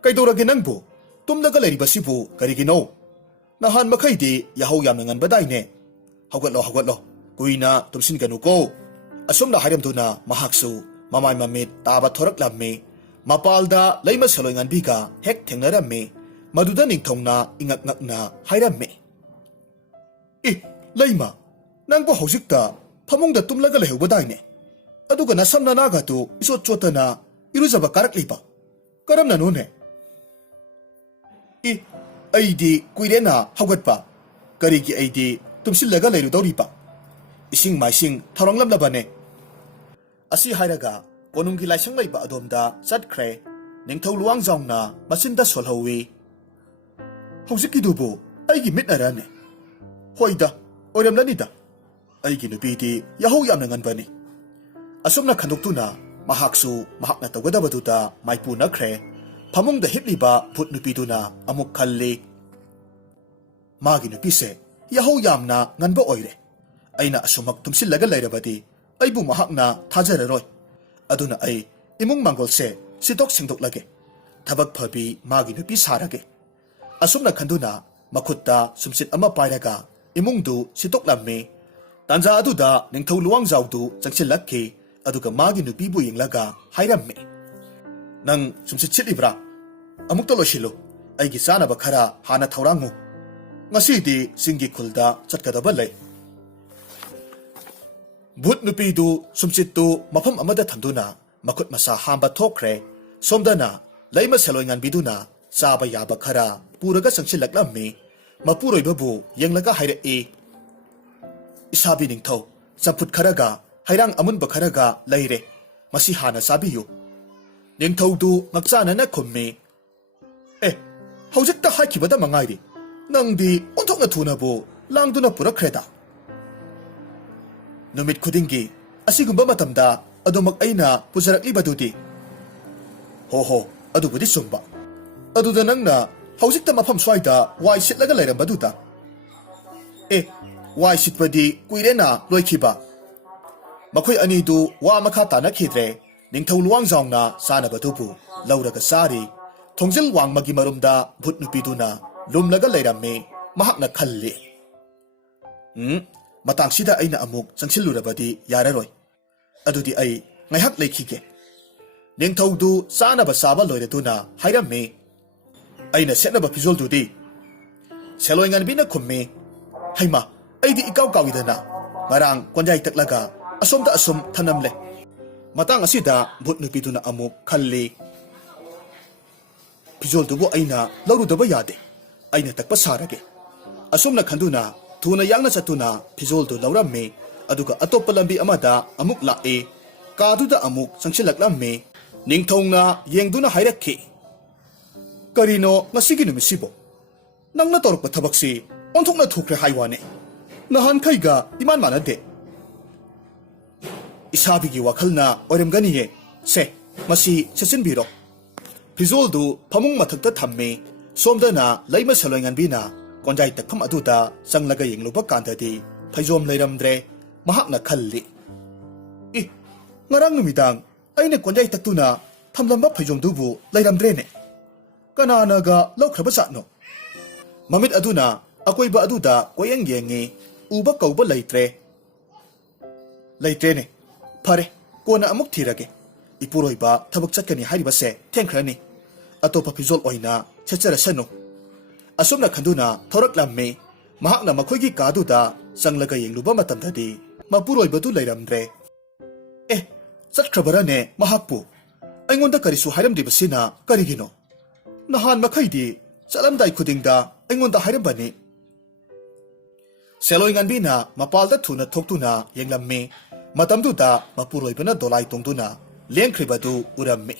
ꯀꯩꯗꯧꯔꯒꯦ ꯅꯪꯕꯨ? ꯇꯨꯝꯂꯒ ꯂꯩꯔꯤꯕꯁꯤꯕꯨ ꯀꯔꯤꯒꯤꯅꯣ? ꯅꯍꯥꯟ ꯃꯈꯩꯗꯤ ꯌꯥꯍꯧ ꯌꯥꯝꯅ ꯉꯟꯕꯗꯥꯏꯅꯦ꯫ ꯍꯧꯒꯠꯂꯣ ꯍꯧꯒꯠꯂꯣ, ꯀꯨꯏꯅ ꯇꯨꯝꯁꯤꯟꯒꯅꯨꯀꯣ꯫ ꯑꯁꯨꯝꯅ ꯍꯥꯏꯔꯝꯗꯨꯅ ꯃꯍꯥꯛꯁꯨ ꯃꯃꯥꯏ ꯃꯃꯤꯠ ꯇꯥꯕ ꯊꯣꯔꯛꯂꯝꯃꯤ꯫ ꯃꯄꯥꯜꯗ ꯂꯩꯃ ꯁꯦꯂꯣꯏ ꯉꯟꯕꯤꯒ ꯍꯦꯛ ꯊꯦꯡꯅꯔꯝꯃꯤ꯫ ꯃꯗꯨꯗ ꯅꯤꯡꯊꯧꯅ ꯏꯉꯛ ꯉꯛꯅ ꯍꯥꯏꯔꯝꯃꯤ, ꯂꯩꯃ, ꯅꯪꯕꯨ ꯍꯧꯖꯤꯛꯇ ꯐꯃꯨꯡꯗ ꯇꯨꯝꯂꯒ ꯂꯩꯍꯧꯕꯗꯥꯏꯅꯦ? ꯑꯗꯨꯒ ꯅꯁꯝ ꯅꯅꯥꯒꯗꯨ ꯏꯆꯣꯠ ꯆꯣꯠꯇꯅ ꯏꯔꯨꯖꯕ ꯀꯥꯔꯛꯂꯤꯕ ꯀꯔꯝꯅꯅꯣꯅꯦ? ꯑꯩꯗꯤ ꯀꯨꯏꯔꯦꯅ ꯍꯧꯒꯠꯄ꯫ ꯀꯔꯤꯒꯤ ꯑꯩꯗꯤ ꯇꯨꯝꯁꯤꯜꯂꯒ ꯂꯩꯔꯨꯗꯧꯔꯤꯕ? ꯏꯁꯤꯡ ꯃꯥꯏꯁꯤꯡ ꯊꯧꯔꯥꯡꯂꯝꯂꯕꯅꯦ꯫ ꯑꯁꯤ ꯍꯥꯏꯔꯒ ꯀꯣꯅꯨꯡꯒꯤ ꯂꯥꯏꯁꯪ ꯂꯩꯕ ꯑꯗꯣꯝꯗ ꯆꯠꯈ꯭ꯔꯦ꯫ ꯅꯤꯡꯊꯧ ꯂꯨꯋꯥꯡꯖꯥꯎꯅ ꯃꯆꯤꯟꯗ ꯁꯣꯜꯍꯧꯋꯤ, ꯍꯧꯖꯤꯛꯀꯤꯗꯨꯕꯨ ꯑꯩꯒꯤ ꯃꯤꯠꯅꯔꯅꯦ? ꯍꯣꯏꯗ, ꯑꯣꯏꯔꯝꯂꯅꯤꯗ꯫ ꯑꯩꯒꯤ ꯅꯨꯄꯤꯗꯤ ꯌꯥꯍꯧ ꯌꯥꯝꯅ ꯉꯟꯕꯅꯤ꯫ ꯑꯁꯨꯝꯅ ꯈꯟꯗꯣꯛꯇꯨꯅ ꯃꯍꯥꯛꯁꯨ ꯃꯍꯥꯛꯅ ꯇꯧꯒꯗꯕꯗꯨꯗ ꯃꯥꯏꯄꯨꯅꯈ꯭ꯔꯦ꯫ ꯐꯃꯨꯡꯗ ꯍꯤꯞꯂꯤꯕ ꯚꯨꯠ ꯅꯨꯄꯤꯗꯨꯅ ꯑꯃꯨꯛ ꯈꯜꯂꯤ, ꯃꯥꯒꯤ ꯅꯨꯄꯤꯁꯦ ꯌꯥꯍꯧ ꯌꯥꯝꯅ ꯉꯟꯕ ꯑꯣꯏꯔꯦ꯫ ꯑꯩꯅ ꯑꯁꯨꯃꯛ ꯇꯨꯝꯁꯤꯜꯂꯒ ꯂꯩꯔꯕꯗꯤ ꯑꯩꯕꯨ ꯃꯍꯥꯛꯅ ꯊꯥꯖꯔꯔꯣꯏ꯫ ꯑꯗꯨꯅ ꯑꯩ ꯏꯃꯨꯡ ꯃꯥꯡꯒꯣꯜꯁꯦ ꯁꯤꯗꯣꯛ ꯁꯦꯡꯗꯣꯛꯂꯒꯦ꯫ ꯊꯕꯛ ꯐꯕꯤ ꯃꯥꯒꯤ ꯅꯨꯄꯤ ꯁꯥꯔꯒꯦ꯫ ꯑꯁꯨꯝꯅ ꯈꯟꯗꯨꯅ ꯃꯈꯨꯠꯇ ꯁꯨꯝꯆꯤꯠ ꯑꯃ ꯄꯥꯏꯔꯒ ꯏꯃꯨꯡꯗꯨ ꯁꯤꯠꯇꯣꯛꯂꯝꯃꯤ꯫ ꯇꯥꯟꯖꯥ ꯑꯗꯨꯗ ꯅꯤꯡꯊꯧ ꯂꯨꯋꯥꯡꯖꯥꯎꯗꯨ ꯆꯪꯁꯤꯜꯂꯛꯈꯤ꯫ ꯑꯗꯨꯒ ꯃꯥꯒꯤ ꯅꯨꯄꯤꯕꯨ ꯌꯦꯡꯂꯒ ꯍꯥꯏꯔꯝꯃꯤ, ꯅꯪ ꯁꯨꯝꯆꯤꯠ ꯁꯤꯠꯂꯤꯕ꯭ꯔꯥ? ꯑꯃꯨꯛꯇ ꯂꯣꯏꯁꯤꯜꯂꯨ꯫ ꯑꯩꯒꯤ ꯆꯥꯅꯕ ꯈꯔ ꯍꯥꯟꯅ ꯊꯧꯔꯥꯡꯉꯨ꯫ ꯉꯁꯤꯗꯤ ꯆꯤꯡꯒꯤ ꯈꯨꯜꯗ ꯆꯠꯀꯗꯕ ꯂꯩ꯫ ꯚꯨꯠ ꯅꯨꯄꯤꯗꯨ ꯁꯨꯝꯆꯤꯠꯇꯨ ꯃꯐꯝ ꯑꯃꯗ ꯊꯝꯗꯨꯅ ꯃꯈꯨꯠ ꯃꯁꯥ ꯍꯥꯝꯕ ꯊꯣꯛꯈ꯭ꯔꯦ꯫ ꯁꯣꯝꯗꯅ ꯂꯩꯃ ꯁꯦꯂꯣꯏ ꯉꯟꯕꯤꯗꯨꯅ ꯆꯥꯕ ꯌꯥꯕ ꯈꯔ ꯄꯨꯔꯒ ꯆꯪꯁꯤꯜꯂꯛꯂꯝꯃꯤ꯫ ꯃꯄꯨꯔꯣꯏꯕꯕꯨ ꯌꯦꯡꯂꯒ ꯍꯥꯏꯔꯛꯏ, ꯏꯁꯥꯕꯤ ꯅꯤꯡꯊꯧ, ꯆꯝꯐꯨꯠ ꯈꯔꯒ ꯍꯩꯔꯥꯡ ꯑꯃꯨꯟꯕ ꯈꯔꯒ ꯂꯩꯔꯦ꯫ ꯃꯁꯤ ꯍꯥꯟꯅ ꯆꯥꯕꯤꯌꯨ꯫ ꯅꯤꯡꯊꯧꯗꯨ ꯉꯛꯆꯥꯅꯅ ꯈꯨꯝꯃꯤ, ꯍꯧꯖꯤꯛꯇ ꯍꯥꯏꯈꯤꯕꯗ ꯃꯉꯥꯏꯔꯤ꯫ ꯅꯪꯗꯤ ꯑꯣꯟꯊꯣꯛꯅ ꯊꯨꯅꯕꯨ ꯂꯥꯡꯗꯨꯅ ꯄꯨꯔꯛꯈ꯭ꯔꯦꯗ꯫ ꯅꯨꯃꯤꯠ ꯈꯨꯗꯤꯡꯒꯤ ꯑꯁꯤꯒꯨꯝꯕ ꯃꯇꯝꯗ ꯑꯗꯨꯃꯛ ꯑꯩꯅ ꯄꯨꯖꯔꯛꯂꯤꯕꯗꯨꯗꯤ? ꯍꯣ, ꯑꯗꯨꯕꯨꯗꯤ ꯆꯨꯝꯕ꯫ ꯑꯗꯨꯗ ꯅꯪꯅ ꯍꯧꯖꯤꯛꯇ ꯃꯐꯝ ꯁ꯭ꯋꯥꯏꯗ ꯋꯥꯏ ꯁꯤꯠꯂꯒ ꯂꯩꯔꯝꯕꯗꯨꯗ? ꯋꯥꯏ ꯁꯤꯠꯄꯗꯤ ꯀꯨꯏꯔꯦꯅ ꯂꯣꯏꯈꯤꯕ꯫ ꯃꯈꯣꯏ ꯑꯅꯤꯗꯨ ꯋꯥ ꯃꯈꯥ ꯇꯥꯅꯈꯤꯗ꯭ꯔꯦ꯫ ꯅꯤꯡꯊꯧ ꯂꯨꯋꯥꯡꯖꯥꯎꯅ ꯆꯥꯅꯕꯗꯨꯕꯨ ꯂꯧꯔꯒ ꯆꯥꯔꯤ꯫ ꯊꯣꯡꯖꯤꯜ ꯋꯥꯡꯃꯒꯤ ꯃꯔꯨꯝꯗ ꯚꯨꯠ ꯅꯨꯄꯤꯗꯨꯅ ꯂꯨꯝꯂꯒ ꯂꯩꯔꯝꯃꯤ꯫ ꯃꯍꯥꯛꯅ ꯈꯜꯂꯤ, ꯃꯇꯥꯡꯁꯤꯗ ꯑꯩꯅ ꯑꯃꯨꯛ ꯆꯪꯁꯤꯜꯂꯨꯔꯕꯗꯤ ꯌꯥꯔꯔꯣꯏ꯫ ꯑꯗꯨꯗꯤ ꯑꯩ ꯉꯥꯏꯍꯥꯛ ꯂꯩꯈꯤꯒꯦ꯫ ꯅꯤꯡꯊꯧꯗꯨ ꯆꯥꯅꯕ ꯆꯥꯕ ꯂꯣꯏꯔꯗꯨꯅ ꯍꯥꯏꯔꯝꯃꯤ, ꯑꯩꯅ ꯁꯦꯠꯅꯕ ꯐꯤꯖꯣꯜꯗꯨꯗꯤ? ꯁꯦꯂꯣꯏ ꯉꯟꯕꯤꯅ ꯈꯨꯝꯃꯤ, ꯍꯩꯃ, ꯑꯩꯗꯤ ꯏꯀꯥꯎ ꯀꯥꯎꯏꯗꯅ ꯉꯔꯥꯡ ꯀꯣꯟꯌꯥꯏ ꯇꯛꯂꯒ ꯑꯁꯣꯝꯗ ꯑꯁꯨꯝ ꯊꯅꯝꯂꯦ꯫ ꯃꯇꯥꯡ ꯑꯁꯤꯗ ꯚꯨꯠ ꯅꯨꯄꯤꯗꯨꯅ ꯑꯃꯨꯛ ꯈꯜꯂꯤ, ꯐꯤꯖꯣꯜꯗꯨꯕꯨ ꯑꯩꯅ ꯂꯧꯔꯨꯗꯕ ꯌꯥꯗꯦ꯫ ꯑꯩꯅ ꯇꯛꯄ ꯁꯥꯔꯒꯦ꯫ ꯑꯁꯨꯝꯅ ꯈꯟꯗꯨꯅ ꯊꯨꯅ ꯌꯥꯡꯅ ꯆꯠꯇꯨꯅ ꯐꯤꯖꯣꯜꯗꯨ ꯂꯧꯔꯝꯃꯤ꯫ ꯑꯗꯨꯒ ꯑꯇꯣꯞꯄ ꯂꯝꯕꯤ ꯑꯃꯗ ꯑꯃꯨꯛ ꯂꯥꯛꯏ꯫ ꯀꯥꯗꯨꯗ ꯑꯃꯨꯛ ꯆꯪꯁꯤꯜꯂꯛꯂꯝꯃꯤ꯫ ꯅꯤꯡꯊꯧꯅ ꯌꯦꯡꯗꯨꯅ ꯍꯥꯏꯔꯛꯈꯤ, ꯀꯔꯤꯅꯣ ꯉꯁꯤꯒꯤ ꯅꯨꯃꯤꯠꯁꯤꯕꯣ ꯅꯪꯅ ꯇꯧꯔꯛꯄ ꯊꯕꯛꯁꯤ ꯑꯣꯟꯊꯣꯛꯅ ꯊꯨꯈ꯭ꯔꯦ ꯍꯥꯏꯋꯥꯅꯦ ꯅꯍꯥꯟꯈꯩꯒ ꯏꯃꯥꯟ ꯃꯥꯟꯅꯗꯦ ꯏꯁꯥꯕꯤꯒꯤ ꯋꯥꯈꯜꯅ ꯑꯣꯏꯔꯝꯒꯅꯤꯌꯦ ꯁꯦ ꯃꯁꯤ ꯁꯦꯠꯆꯤꯟꯕꯤꯔꯣ ꯐꯤꯖꯣꯜꯗꯨ ꯐꯃꯨꯡ ꯃꯊꯛꯇ ꯊꯝꯃꯤ ꯁꯣꯝꯗꯅ ꯂꯩꯃ ꯁꯂꯣꯏ ꯉꯥꯟꯕꯤꯅ ꯀꯣꯟꯖꯥꯏ ꯇꯛꯐꯝ ꯑꯗꯨꯗ ꯆꯪꯂꯒ ꯌꯦꯡꯂꯨꯕ ꯀꯥꯟꯗꯗꯤ ꯐꯩꯖꯣꯝ ꯂꯩꯔꯝꯗ꯭ꯔꯦ ꯃꯍꯥꯛꯅ ꯈꯜꯂꯤ ꯏ ꯉꯔꯥꯡ ꯅꯨꯃꯤꯗꯥꯡ ꯑꯩꯅ ꯀꯣꯟꯖꯥꯏ ꯇꯛꯇꯨꯅ ꯊꯝꯂꯝꯕ ꯐꯩꯖꯣꯝꯗꯨꯕꯨ ꯂꯩꯔꯝꯗ꯭ꯔꯦꯅꯦ ꯀꯅꯥꯅꯒ ꯂꯧꯈ꯭ꯔꯕ ꯖꯥꯠꯅꯣ ꯃꯃꯤꯠ ꯑꯗꯨꯅ ꯑꯀꯣꯏꯕ ꯑꯗꯨꯗ ꯀꯣꯌꯦꯡ ꯌꯦꯡꯉꯤ ꯎꯕ ꯀꯧꯕ ꯂꯩꯇ꯭ꯔꯦꯅꯦ ꯐꯔꯦ ꯀꯣꯟꯅ ꯑꯃꯨꯛ ꯊꯤꯔꯒꯦ ꯏꯄꯨꯔꯣꯏꯕ ꯊꯕꯛ ꯆꯠꯀꯅꯤ ꯍꯥꯏꯔꯤꯕꯁꯦ ꯊꯦꯡꯈ꯭ꯔꯅꯤ ꯑꯇꯣꯞꯄ ꯐꯤꯖꯣꯜ ꯑꯣꯏꯅ ꯁꯦꯠꯆꯔꯁꯅꯨ ꯑꯁꯨꯝꯅ ꯈꯟꯗꯨꯅ ꯊꯧꯔꯛꯂꯝꯃꯤ ꯃꯍꯥꯛꯅ ꯃꯈꯣꯏꯒꯤ ꯀꯥꯗꯨꯗ ꯆꯪꯂꯒ ꯌꯦꯡꯂꯨꯕ ꯃꯇꯝꯗꯗꯤ ꯃꯄꯨꯔꯣꯏꯕꯗꯨ ꯂꯩꯔꯝꯗ꯭ꯔꯦ ꯑꯦ ꯆꯠꯈ꯭ꯔꯕꯔꯅꯦ ꯃꯍꯥꯛꯄꯨ ꯑꯩꯉꯣꯟꯗ ꯀꯔꯤꯁꯨ ꯍꯥꯏꯔꯝꯗ꯭ꯔꯤꯕꯁꯤꯅ ꯀꯔꯤꯒꯤꯅꯣ ꯅꯍꯥꯟ ꯃꯈꯩꯗꯤ ꯆꯠꯂꯝꯗꯥꯏ ꯈꯨꯗꯤꯡꯗ ꯑꯩꯉꯣꯟꯗ ꯍꯥꯏꯔꯝꯕꯅꯤ ꯁꯦꯂꯣꯏ ꯉꯥꯟꯕꯤꯅ ꯃꯄꯥꯜꯗ ꯊꯨꯅ ꯊꯣꯛꯇꯨꯅ ꯌꯦꯡꯂꯝꯃꯤ ꯃꯇꯝꯗꯨꯗ ꯃꯄꯨꯔꯣꯏꯕꯅ ꯗꯣꯂꯥꯏ ꯇꯣꯡꯗꯨꯅ ꯂꯦꯡꯈ꯭ꯔꯤꯕꯗꯨ ꯎꯔꯝꯃꯤ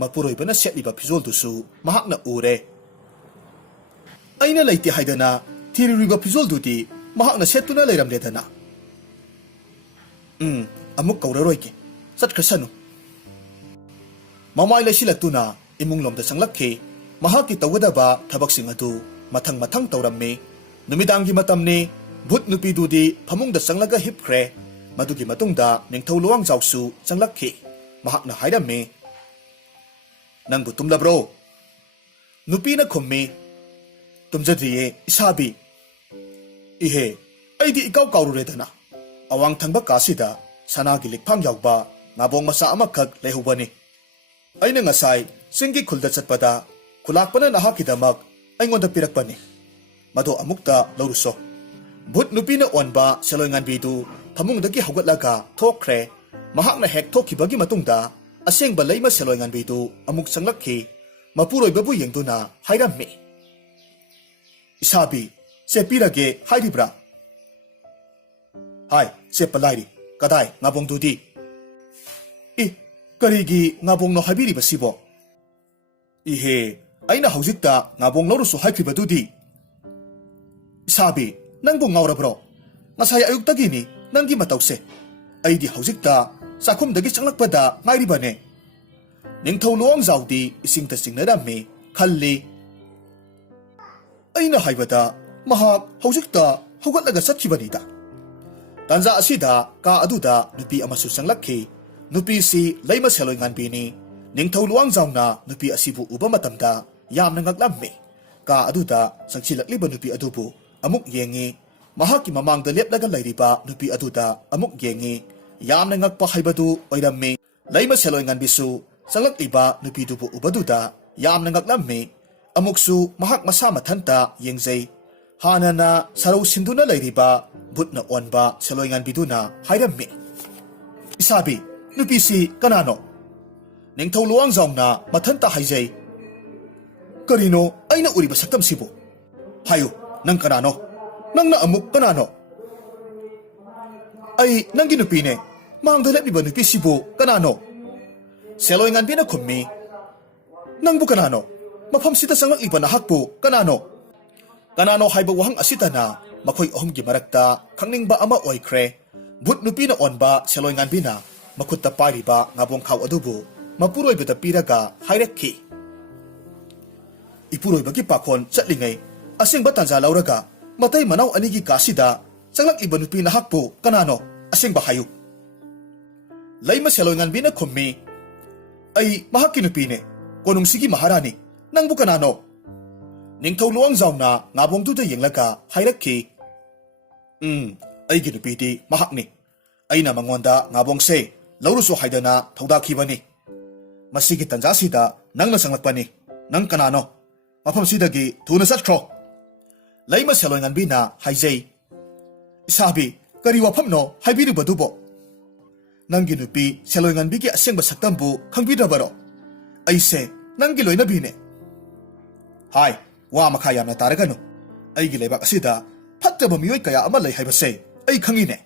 ꯃꯄꯨꯔꯣꯏꯕꯅ ꯁꯦꯠꯂꯤꯕ ꯐꯤꯖꯣꯜꯗꯨꯁꯨ ꯃꯍꯥꯛꯅ ꯎꯔꯦ ꯑꯩꯅ ꯂꯩꯇꯦ ꯍꯥꯏꯗꯅ ꯊꯤꯔꯨꯔꯤꯕ ꯐꯤꯖꯣꯜꯗꯨꯗꯤ ꯃꯍꯥꯛꯅ ꯁꯦꯠꯇꯨꯅ ꯂꯩꯔꯝꯂꯦꯗꯅ ꯑꯃꯨꯛ ꯀꯧꯔꯔꯣꯏꯒꯦ ꯆꯠꯈ꯭ꯔꯁꯅꯨ ꯃꯃꯥꯏ ꯂꯩꯁꯤꯜꯂꯛꯇꯨꯅ ꯏꯃꯨꯡꯂꯣꯝꯗ ꯆꯪꯂꯛꯈꯤ ꯃꯍꯥꯛꯀꯤ ꯇꯧꯒꯗꯕ ꯊꯕꯛꯁꯤꯡ ꯑꯗꯨ ꯃꯊꯪ ꯃꯊꯪ ꯇꯧꯔꯝꯃꯤ ꯅꯨꯃꯤꯗꯥꯡꯒꯤ ꯃꯇꯝꯅꯤ ꯚꯨꯠ ꯅꯨꯄꯤꯗꯨꯗꯤ ꯐꯃꯨꯡꯗ ꯆꯪꯂꯒ ꯍꯤꯞꯈ꯭ꯔꯦ ꯃꯗꯨꯒꯤ ꯃꯇꯨꯡꯗ ꯅꯤꯡꯊꯧ ꯂꯨꯋꯥꯡꯖꯥꯎꯁꯨ ꯆꯪꯂꯛꯈꯤ ꯃꯍꯥꯛꯅ ꯍꯥꯏꯔꯝꯃꯤ ꯅꯪꯕꯨ ꯇꯨꯝꯂꯕ꯭ꯔꯣ ꯅꯨꯄꯤꯅ ꯈꯨꯝꯃꯤ ꯇꯨꯝꯖꯗ꯭ꯔꯤꯌꯦ ꯏꯁꯥꯕꯤ ꯏꯍꯦ ꯑꯩꯗꯤ ꯏꯀꯥꯎ ꯀꯥꯎꯔꯨꯔꯦꯗꯅ ꯑꯋꯥꯡ ꯊꯪꯕ ꯀꯥꯁꯤꯗ ꯁꯅꯥꯒꯤ ꯂꯤꯛꯐꯥꯡ ꯌꯥꯎꯕ ꯉꯥꯕꯣꯡ ꯃꯆꯥ ꯑꯃꯈꯛ ꯂꯩꯍꯧꯕꯅꯤ ꯑꯩꯅ ꯉꯁꯥꯏ ꯆꯤꯡꯒꯤ ꯈꯨꯜꯗ ꯆꯠꯄꯗ ꯈꯨꯂꯥꯛꯄꯅ ꯅꯍꯥꯛꯀꯤꯗꯃꯛ ꯑꯩꯉꯣꯟꯗ ꯄꯤꯔꯛꯄꯅꯤ ꯃꯗꯣ ꯑꯃꯨꯛꯇ ꯂꯧꯔꯨꯁꯣ ꯚꯨꯠ ꯅꯨꯄꯤꯅ ꯑꯣꯟꯕ ꯁꯦꯂꯣꯏ ꯉꯥꯟꯕꯤꯗꯨ ꯐꯃꯨꯡꯗꯒꯤ ꯍꯧꯒꯠꯂꯒ ꯊꯣꯛꯈ꯭ꯔꯦ ꯃꯍꯥꯛꯅ ꯍꯦꯛ ꯊꯣꯛꯈꯤꯕꯒꯤ ꯃꯇꯨꯡꯗ ꯑꯁꯦꯡꯕ ꯂꯩꯃ ꯁꯦꯂꯣꯏ ꯉꯥꯟꯕꯤꯗꯨ ꯑꯃꯨꯛ ꯆꯪꯂꯛꯈꯤ ꯃꯄꯨꯔꯣꯏꯕꯕꯨ ꯌꯦꯡꯗꯨꯅ ꯍꯥꯏꯔꯝꯃꯤ ꯏꯁꯥꯕꯤ ꯆꯦꯞꯄꯤꯔꯒꯦ ꯍꯥꯏꯔꯤꯕ꯭ꯔꯥ ꯍꯥꯏ ꯆꯦꯞꯄ ꯂꯥꯏꯔꯤ ꯀꯗꯥꯏ ꯉꯥꯕꯣꯡꯗꯨꯗꯤ ꯏ ꯀꯔꯤꯒꯤ ꯉꯥꯕꯣꯡꯅꯣ ꯍꯥꯏꯕꯤꯔꯤꯕꯁꯤꯕꯣ ꯏꯍꯦ ꯑꯩꯅ ꯍꯧꯖꯤꯛꯇ ꯉꯥꯕꯣꯡ ꯂꯧꯔꯨꯁꯨ ꯍꯥꯏꯈ꯭ꯔꯤꯕꯗꯨꯗꯤ ꯏꯁꯥꯕꯤ ꯅꯪꯕꯨ ꯉꯥꯎꯔꯕ꯭ꯔꯣ ꯉꯁꯥꯏ ꯑꯌꯨꯛꯇꯒꯤꯅꯤ ꯅꯪꯒꯤ ꯃꯇꯧꯁꯦ ꯑꯩꯗꯤ ꯍꯧꯖꯤꯛꯇ ꯆꯥꯛꯈꯨꯝꯗꯒꯤ ꯆꯪꯂꯛꯄꯗ ꯉꯥꯏꯔꯤꯕꯅꯦ ꯅꯤꯡꯊꯧ ꯂꯨꯋꯥꯡꯖꯥꯎꯗꯤ ꯏꯁꯤꯡꯇ ꯆꯤꯡꯅꯔꯝꯃꯤ ꯈꯜꯂꯤ ꯑꯩꯅ ꯍꯥꯏꯕꯗ ꯃꯍꯥꯛ ꯍꯧꯖꯤꯛꯇ ꯍꯧꯒꯠꯂꯒ ꯆꯠꯈꯤꯕꯅꯤꯗ ꯇꯥꯟꯖꯥ ꯑꯁꯤꯗ ꯀꯥ ꯑꯗꯨꯗ ꯅꯨꯄꯤ ꯑꯃꯁꯨ ꯆꯪꯂꯛꯈꯤ ꯅꯨꯄꯤꯁꯤ ꯂꯩꯃ ꯁꯦꯂꯣꯏ ꯉꯥꯟꯕꯤꯅꯤ ꯅꯤꯡꯊꯧ ꯂꯨꯋꯥꯡꯖꯥꯎꯅ ꯅꯨꯄꯤ ꯑꯁꯤꯕꯨ ꯎꯕ ꯃꯇꯝꯗ ꯌꯥꯝꯅ ꯉꯛꯂꯝꯃꯤ ꯀꯥ ꯑꯗꯨꯗ ꯆꯪꯁꯤꯜꯂꯛꯂꯤꯕ ꯅꯨꯄꯤ ꯑꯗꯨꯕꯨ ꯑꯃꯨꯛ ꯌꯦꯡꯉꯤ ꯃꯍꯥꯛꯀꯤ ꯃꯃꯥꯡꯗ ꯂꯦꯞꯂꯒ ꯂꯩꯔꯤꯕ ꯅꯨꯄꯤ ꯑꯗꯨꯗ ꯑꯃꯨꯛ ꯌꯦꯡꯉꯤ ꯌꯥꯝꯅ ꯉꯛꯄ ꯍꯥꯏꯕꯗꯨ ꯑꯣꯏꯔꯝꯃꯤ ꯂꯩꯃ ꯁꯦꯂꯣꯏ ꯉꯥꯟꯕꯤꯁꯨ ꯆꯪꯂꯛꯂꯤꯕ ꯅꯨꯄꯤꯗꯨꯕꯨ ꯎꯕꯗꯨꯗ ꯌꯥꯝꯅ ꯉꯛꯂꯝꯃꯤ ꯑꯃꯨꯛꯁꯨ ꯃꯍꯥꯛ ꯃꯁꯥ ꯃꯊꯟꯇ ꯌꯦꯡꯖꯩ ꯍꯥꯟꯅꯅ ꯁꯔꯧ ꯁꯤꯟꯗꯨꯅ ꯂꯩꯔꯤꯕ ꯚꯨꯠꯅ ꯑꯣꯟꯕ ꯁꯦꯂꯣꯏ ꯉꯥꯟꯕꯤꯗꯨꯅ ꯍꯥꯏꯔꯝꯃꯤ ꯏꯁꯥꯕꯤ ꯅꯨꯄꯤꯁꯤ ꯀꯅꯥꯅꯣ ꯅꯤꯡꯊꯧ ꯂꯨꯋꯥꯡꯖꯥꯎꯅ ꯃꯊꯟꯇ ꯍꯥꯏꯖꯩ ꯀꯔꯤꯅꯣ ꯑꯩꯅ ꯎꯔꯤꯕ ꯁꯛꯇꯝꯁꯤꯕꯨ ꯍꯥꯏꯌꯨ ꯅꯪ ꯀꯅꯥꯅꯣ ꯅꯪꯅ ꯑꯃꯨꯛ ꯀꯅꯥꯅꯣ ꯑꯩ ꯅꯪꯒꯤ ꯅꯨꯄꯤꯅꯦ ꯃꯥꯡꯗ ꯂꯦꯞꯂꯤꯕ ꯅꯨꯄꯤꯁꯤꯕꯨ ꯀꯅꯥꯅꯣ ꯁꯦꯂꯣꯏ ꯉꯥꯟꯕꯤꯅ ꯈꯨꯝꯃꯤ ꯅꯪꯕꯨ ꯀꯅꯥꯅꯣ ꯃꯐꯝꯁꯤꯗ ꯆꯪꯂꯛꯂꯤꯕ ꯅꯍꯥꯛꯄꯨ ꯀꯅꯥꯅꯣ ꯀꯅꯥꯅꯣ ꯍꯥꯏꯕ ꯋꯥꯍꯪ ꯑꯁꯤꯇꯅ ꯃꯈꯣꯏ ꯑꯍꯨꯝꯒꯤ ꯃꯔꯛꯇ ꯈꯪꯅꯤꯡꯕ ꯑꯃ ꯑꯣꯏꯈ꯭ꯔꯦ ꯚꯨꯠ ꯅꯨꯄꯤꯅ ꯑꯣꯟꯕ ꯁꯦꯂꯣꯏ ꯉꯥꯟꯕꯤꯅ ꯃꯈꯨꯠꯇ ꯄꯥꯏꯔꯤꯕ ꯉꯥꯕꯣꯡꯈꯥꯎ ꯑꯗꯨꯕꯨ ꯃꯄꯨꯔꯣꯏꯕꯗ ꯄꯤꯔꯒ ꯍꯥꯏꯔꯛꯈꯤ ꯏꯄꯨꯔꯣꯏꯕꯒꯤ ꯄꯥꯈꯣꯟ ꯆꯠꯂꯤꯉꯩ ꯑꯁꯦꯡꯕ ꯇꯥꯟꯖꯥ ꯂꯧꯔꯒ ꯃꯇꯩ ꯃꯅꯥꯎ ꯑꯅꯤꯒꯤ ꯀꯥꯁꯤꯗ ꯆꯪꯂꯛꯂꯤꯕ ꯅꯨꯄꯤ ꯅꯍꯥꯛꯄꯨ ꯀꯅꯥꯅꯣ ꯑꯁꯦꯡꯕ ꯍꯥꯏꯌꯨ ꯂꯩꯃ ꯁꯦꯂꯣꯏ ꯉꯥꯟꯕꯤꯅ ꯈꯨꯝꯃꯤ ꯑꯩ ꯃꯍꯥꯛꯀꯤ ꯅꯨꯄꯤꯅꯦ ꯀꯣꯅꯨꯡꯁꯤꯒꯤ ꯃꯍꯥꯔꯥꯅꯤ ꯅꯪꯕꯨ ꯀꯅꯥꯅꯣ ꯅꯤꯡꯊꯧ ꯂꯨꯋꯥꯡꯖꯥꯎꯅ ꯉꯥꯕꯣꯡꯗꯨꯗ ꯌꯦꯡꯂꯒ ꯍꯥꯏꯔꯛꯈꯤ ꯑꯩꯒꯤ ꯅꯨꯄꯤꯗꯤ ꯃꯍꯥꯛꯅꯤ ꯑꯩꯅ ꯃꯉꯣꯟꯗ ꯉꯥꯕꯣꯡꯁꯦ ꯂꯧꯔꯨꯁꯨ ꯍꯥꯏꯗꯅ ꯊꯧꯗꯥꯈꯤꯕꯅꯤ ꯃꯁꯤꯒꯤ ꯇꯟꯖꯥꯁꯤꯗ ꯅꯪꯅ ꯆꯪꯂꯛꯄꯅꯤ ꯅꯪ ꯀꯅꯥꯅꯣ ꯃꯐꯝꯁꯤꯗꯒꯤ ꯊꯨꯅ ꯆꯠꯈ꯭ꯔꯣ ꯂꯩꯃ ꯁꯦꯂꯣꯏ ꯉꯥꯟꯕꯤꯅ ꯍꯥꯏꯖꯩ ꯏꯁꯥꯕꯤ ꯀꯔꯤ ꯋꯥꯐꯝꯅꯣ ꯍꯥꯏꯕꯤꯔꯤꯕꯗꯨꯕꯣ ꯅꯪꯒꯤ ꯅꯨꯄꯤ ꯁꯦꯂꯣꯏ ꯉꯥꯟꯕꯤꯒꯤ ꯑꯁꯦꯡꯕ ꯁꯛꯇꯝꯕꯨ ꯈꯪꯕꯤꯗ꯭ꯔꯕꯔꯣ ꯑꯩꯁꯦ ꯅꯪꯒꯤ ꯂꯣꯏꯅꯕꯤꯅꯦ ꯍꯥꯏ ꯋꯥ ꯃꯈꯥ ꯌꯥꯝꯅ ꯇꯥꯔꯒꯅꯨ ꯑꯩꯒꯤ ꯂꯩꯕꯥꯛ ꯑꯁꯤꯗ ꯐꯠꯇꯕ ꯃꯤꯑꯣꯏ ꯀꯌا ꯑꯃ ꯂꯩ ꯍꯥꯏꯕꯁꯦ ꯑꯩ ꯈꯪꯉꯤꯅꯦ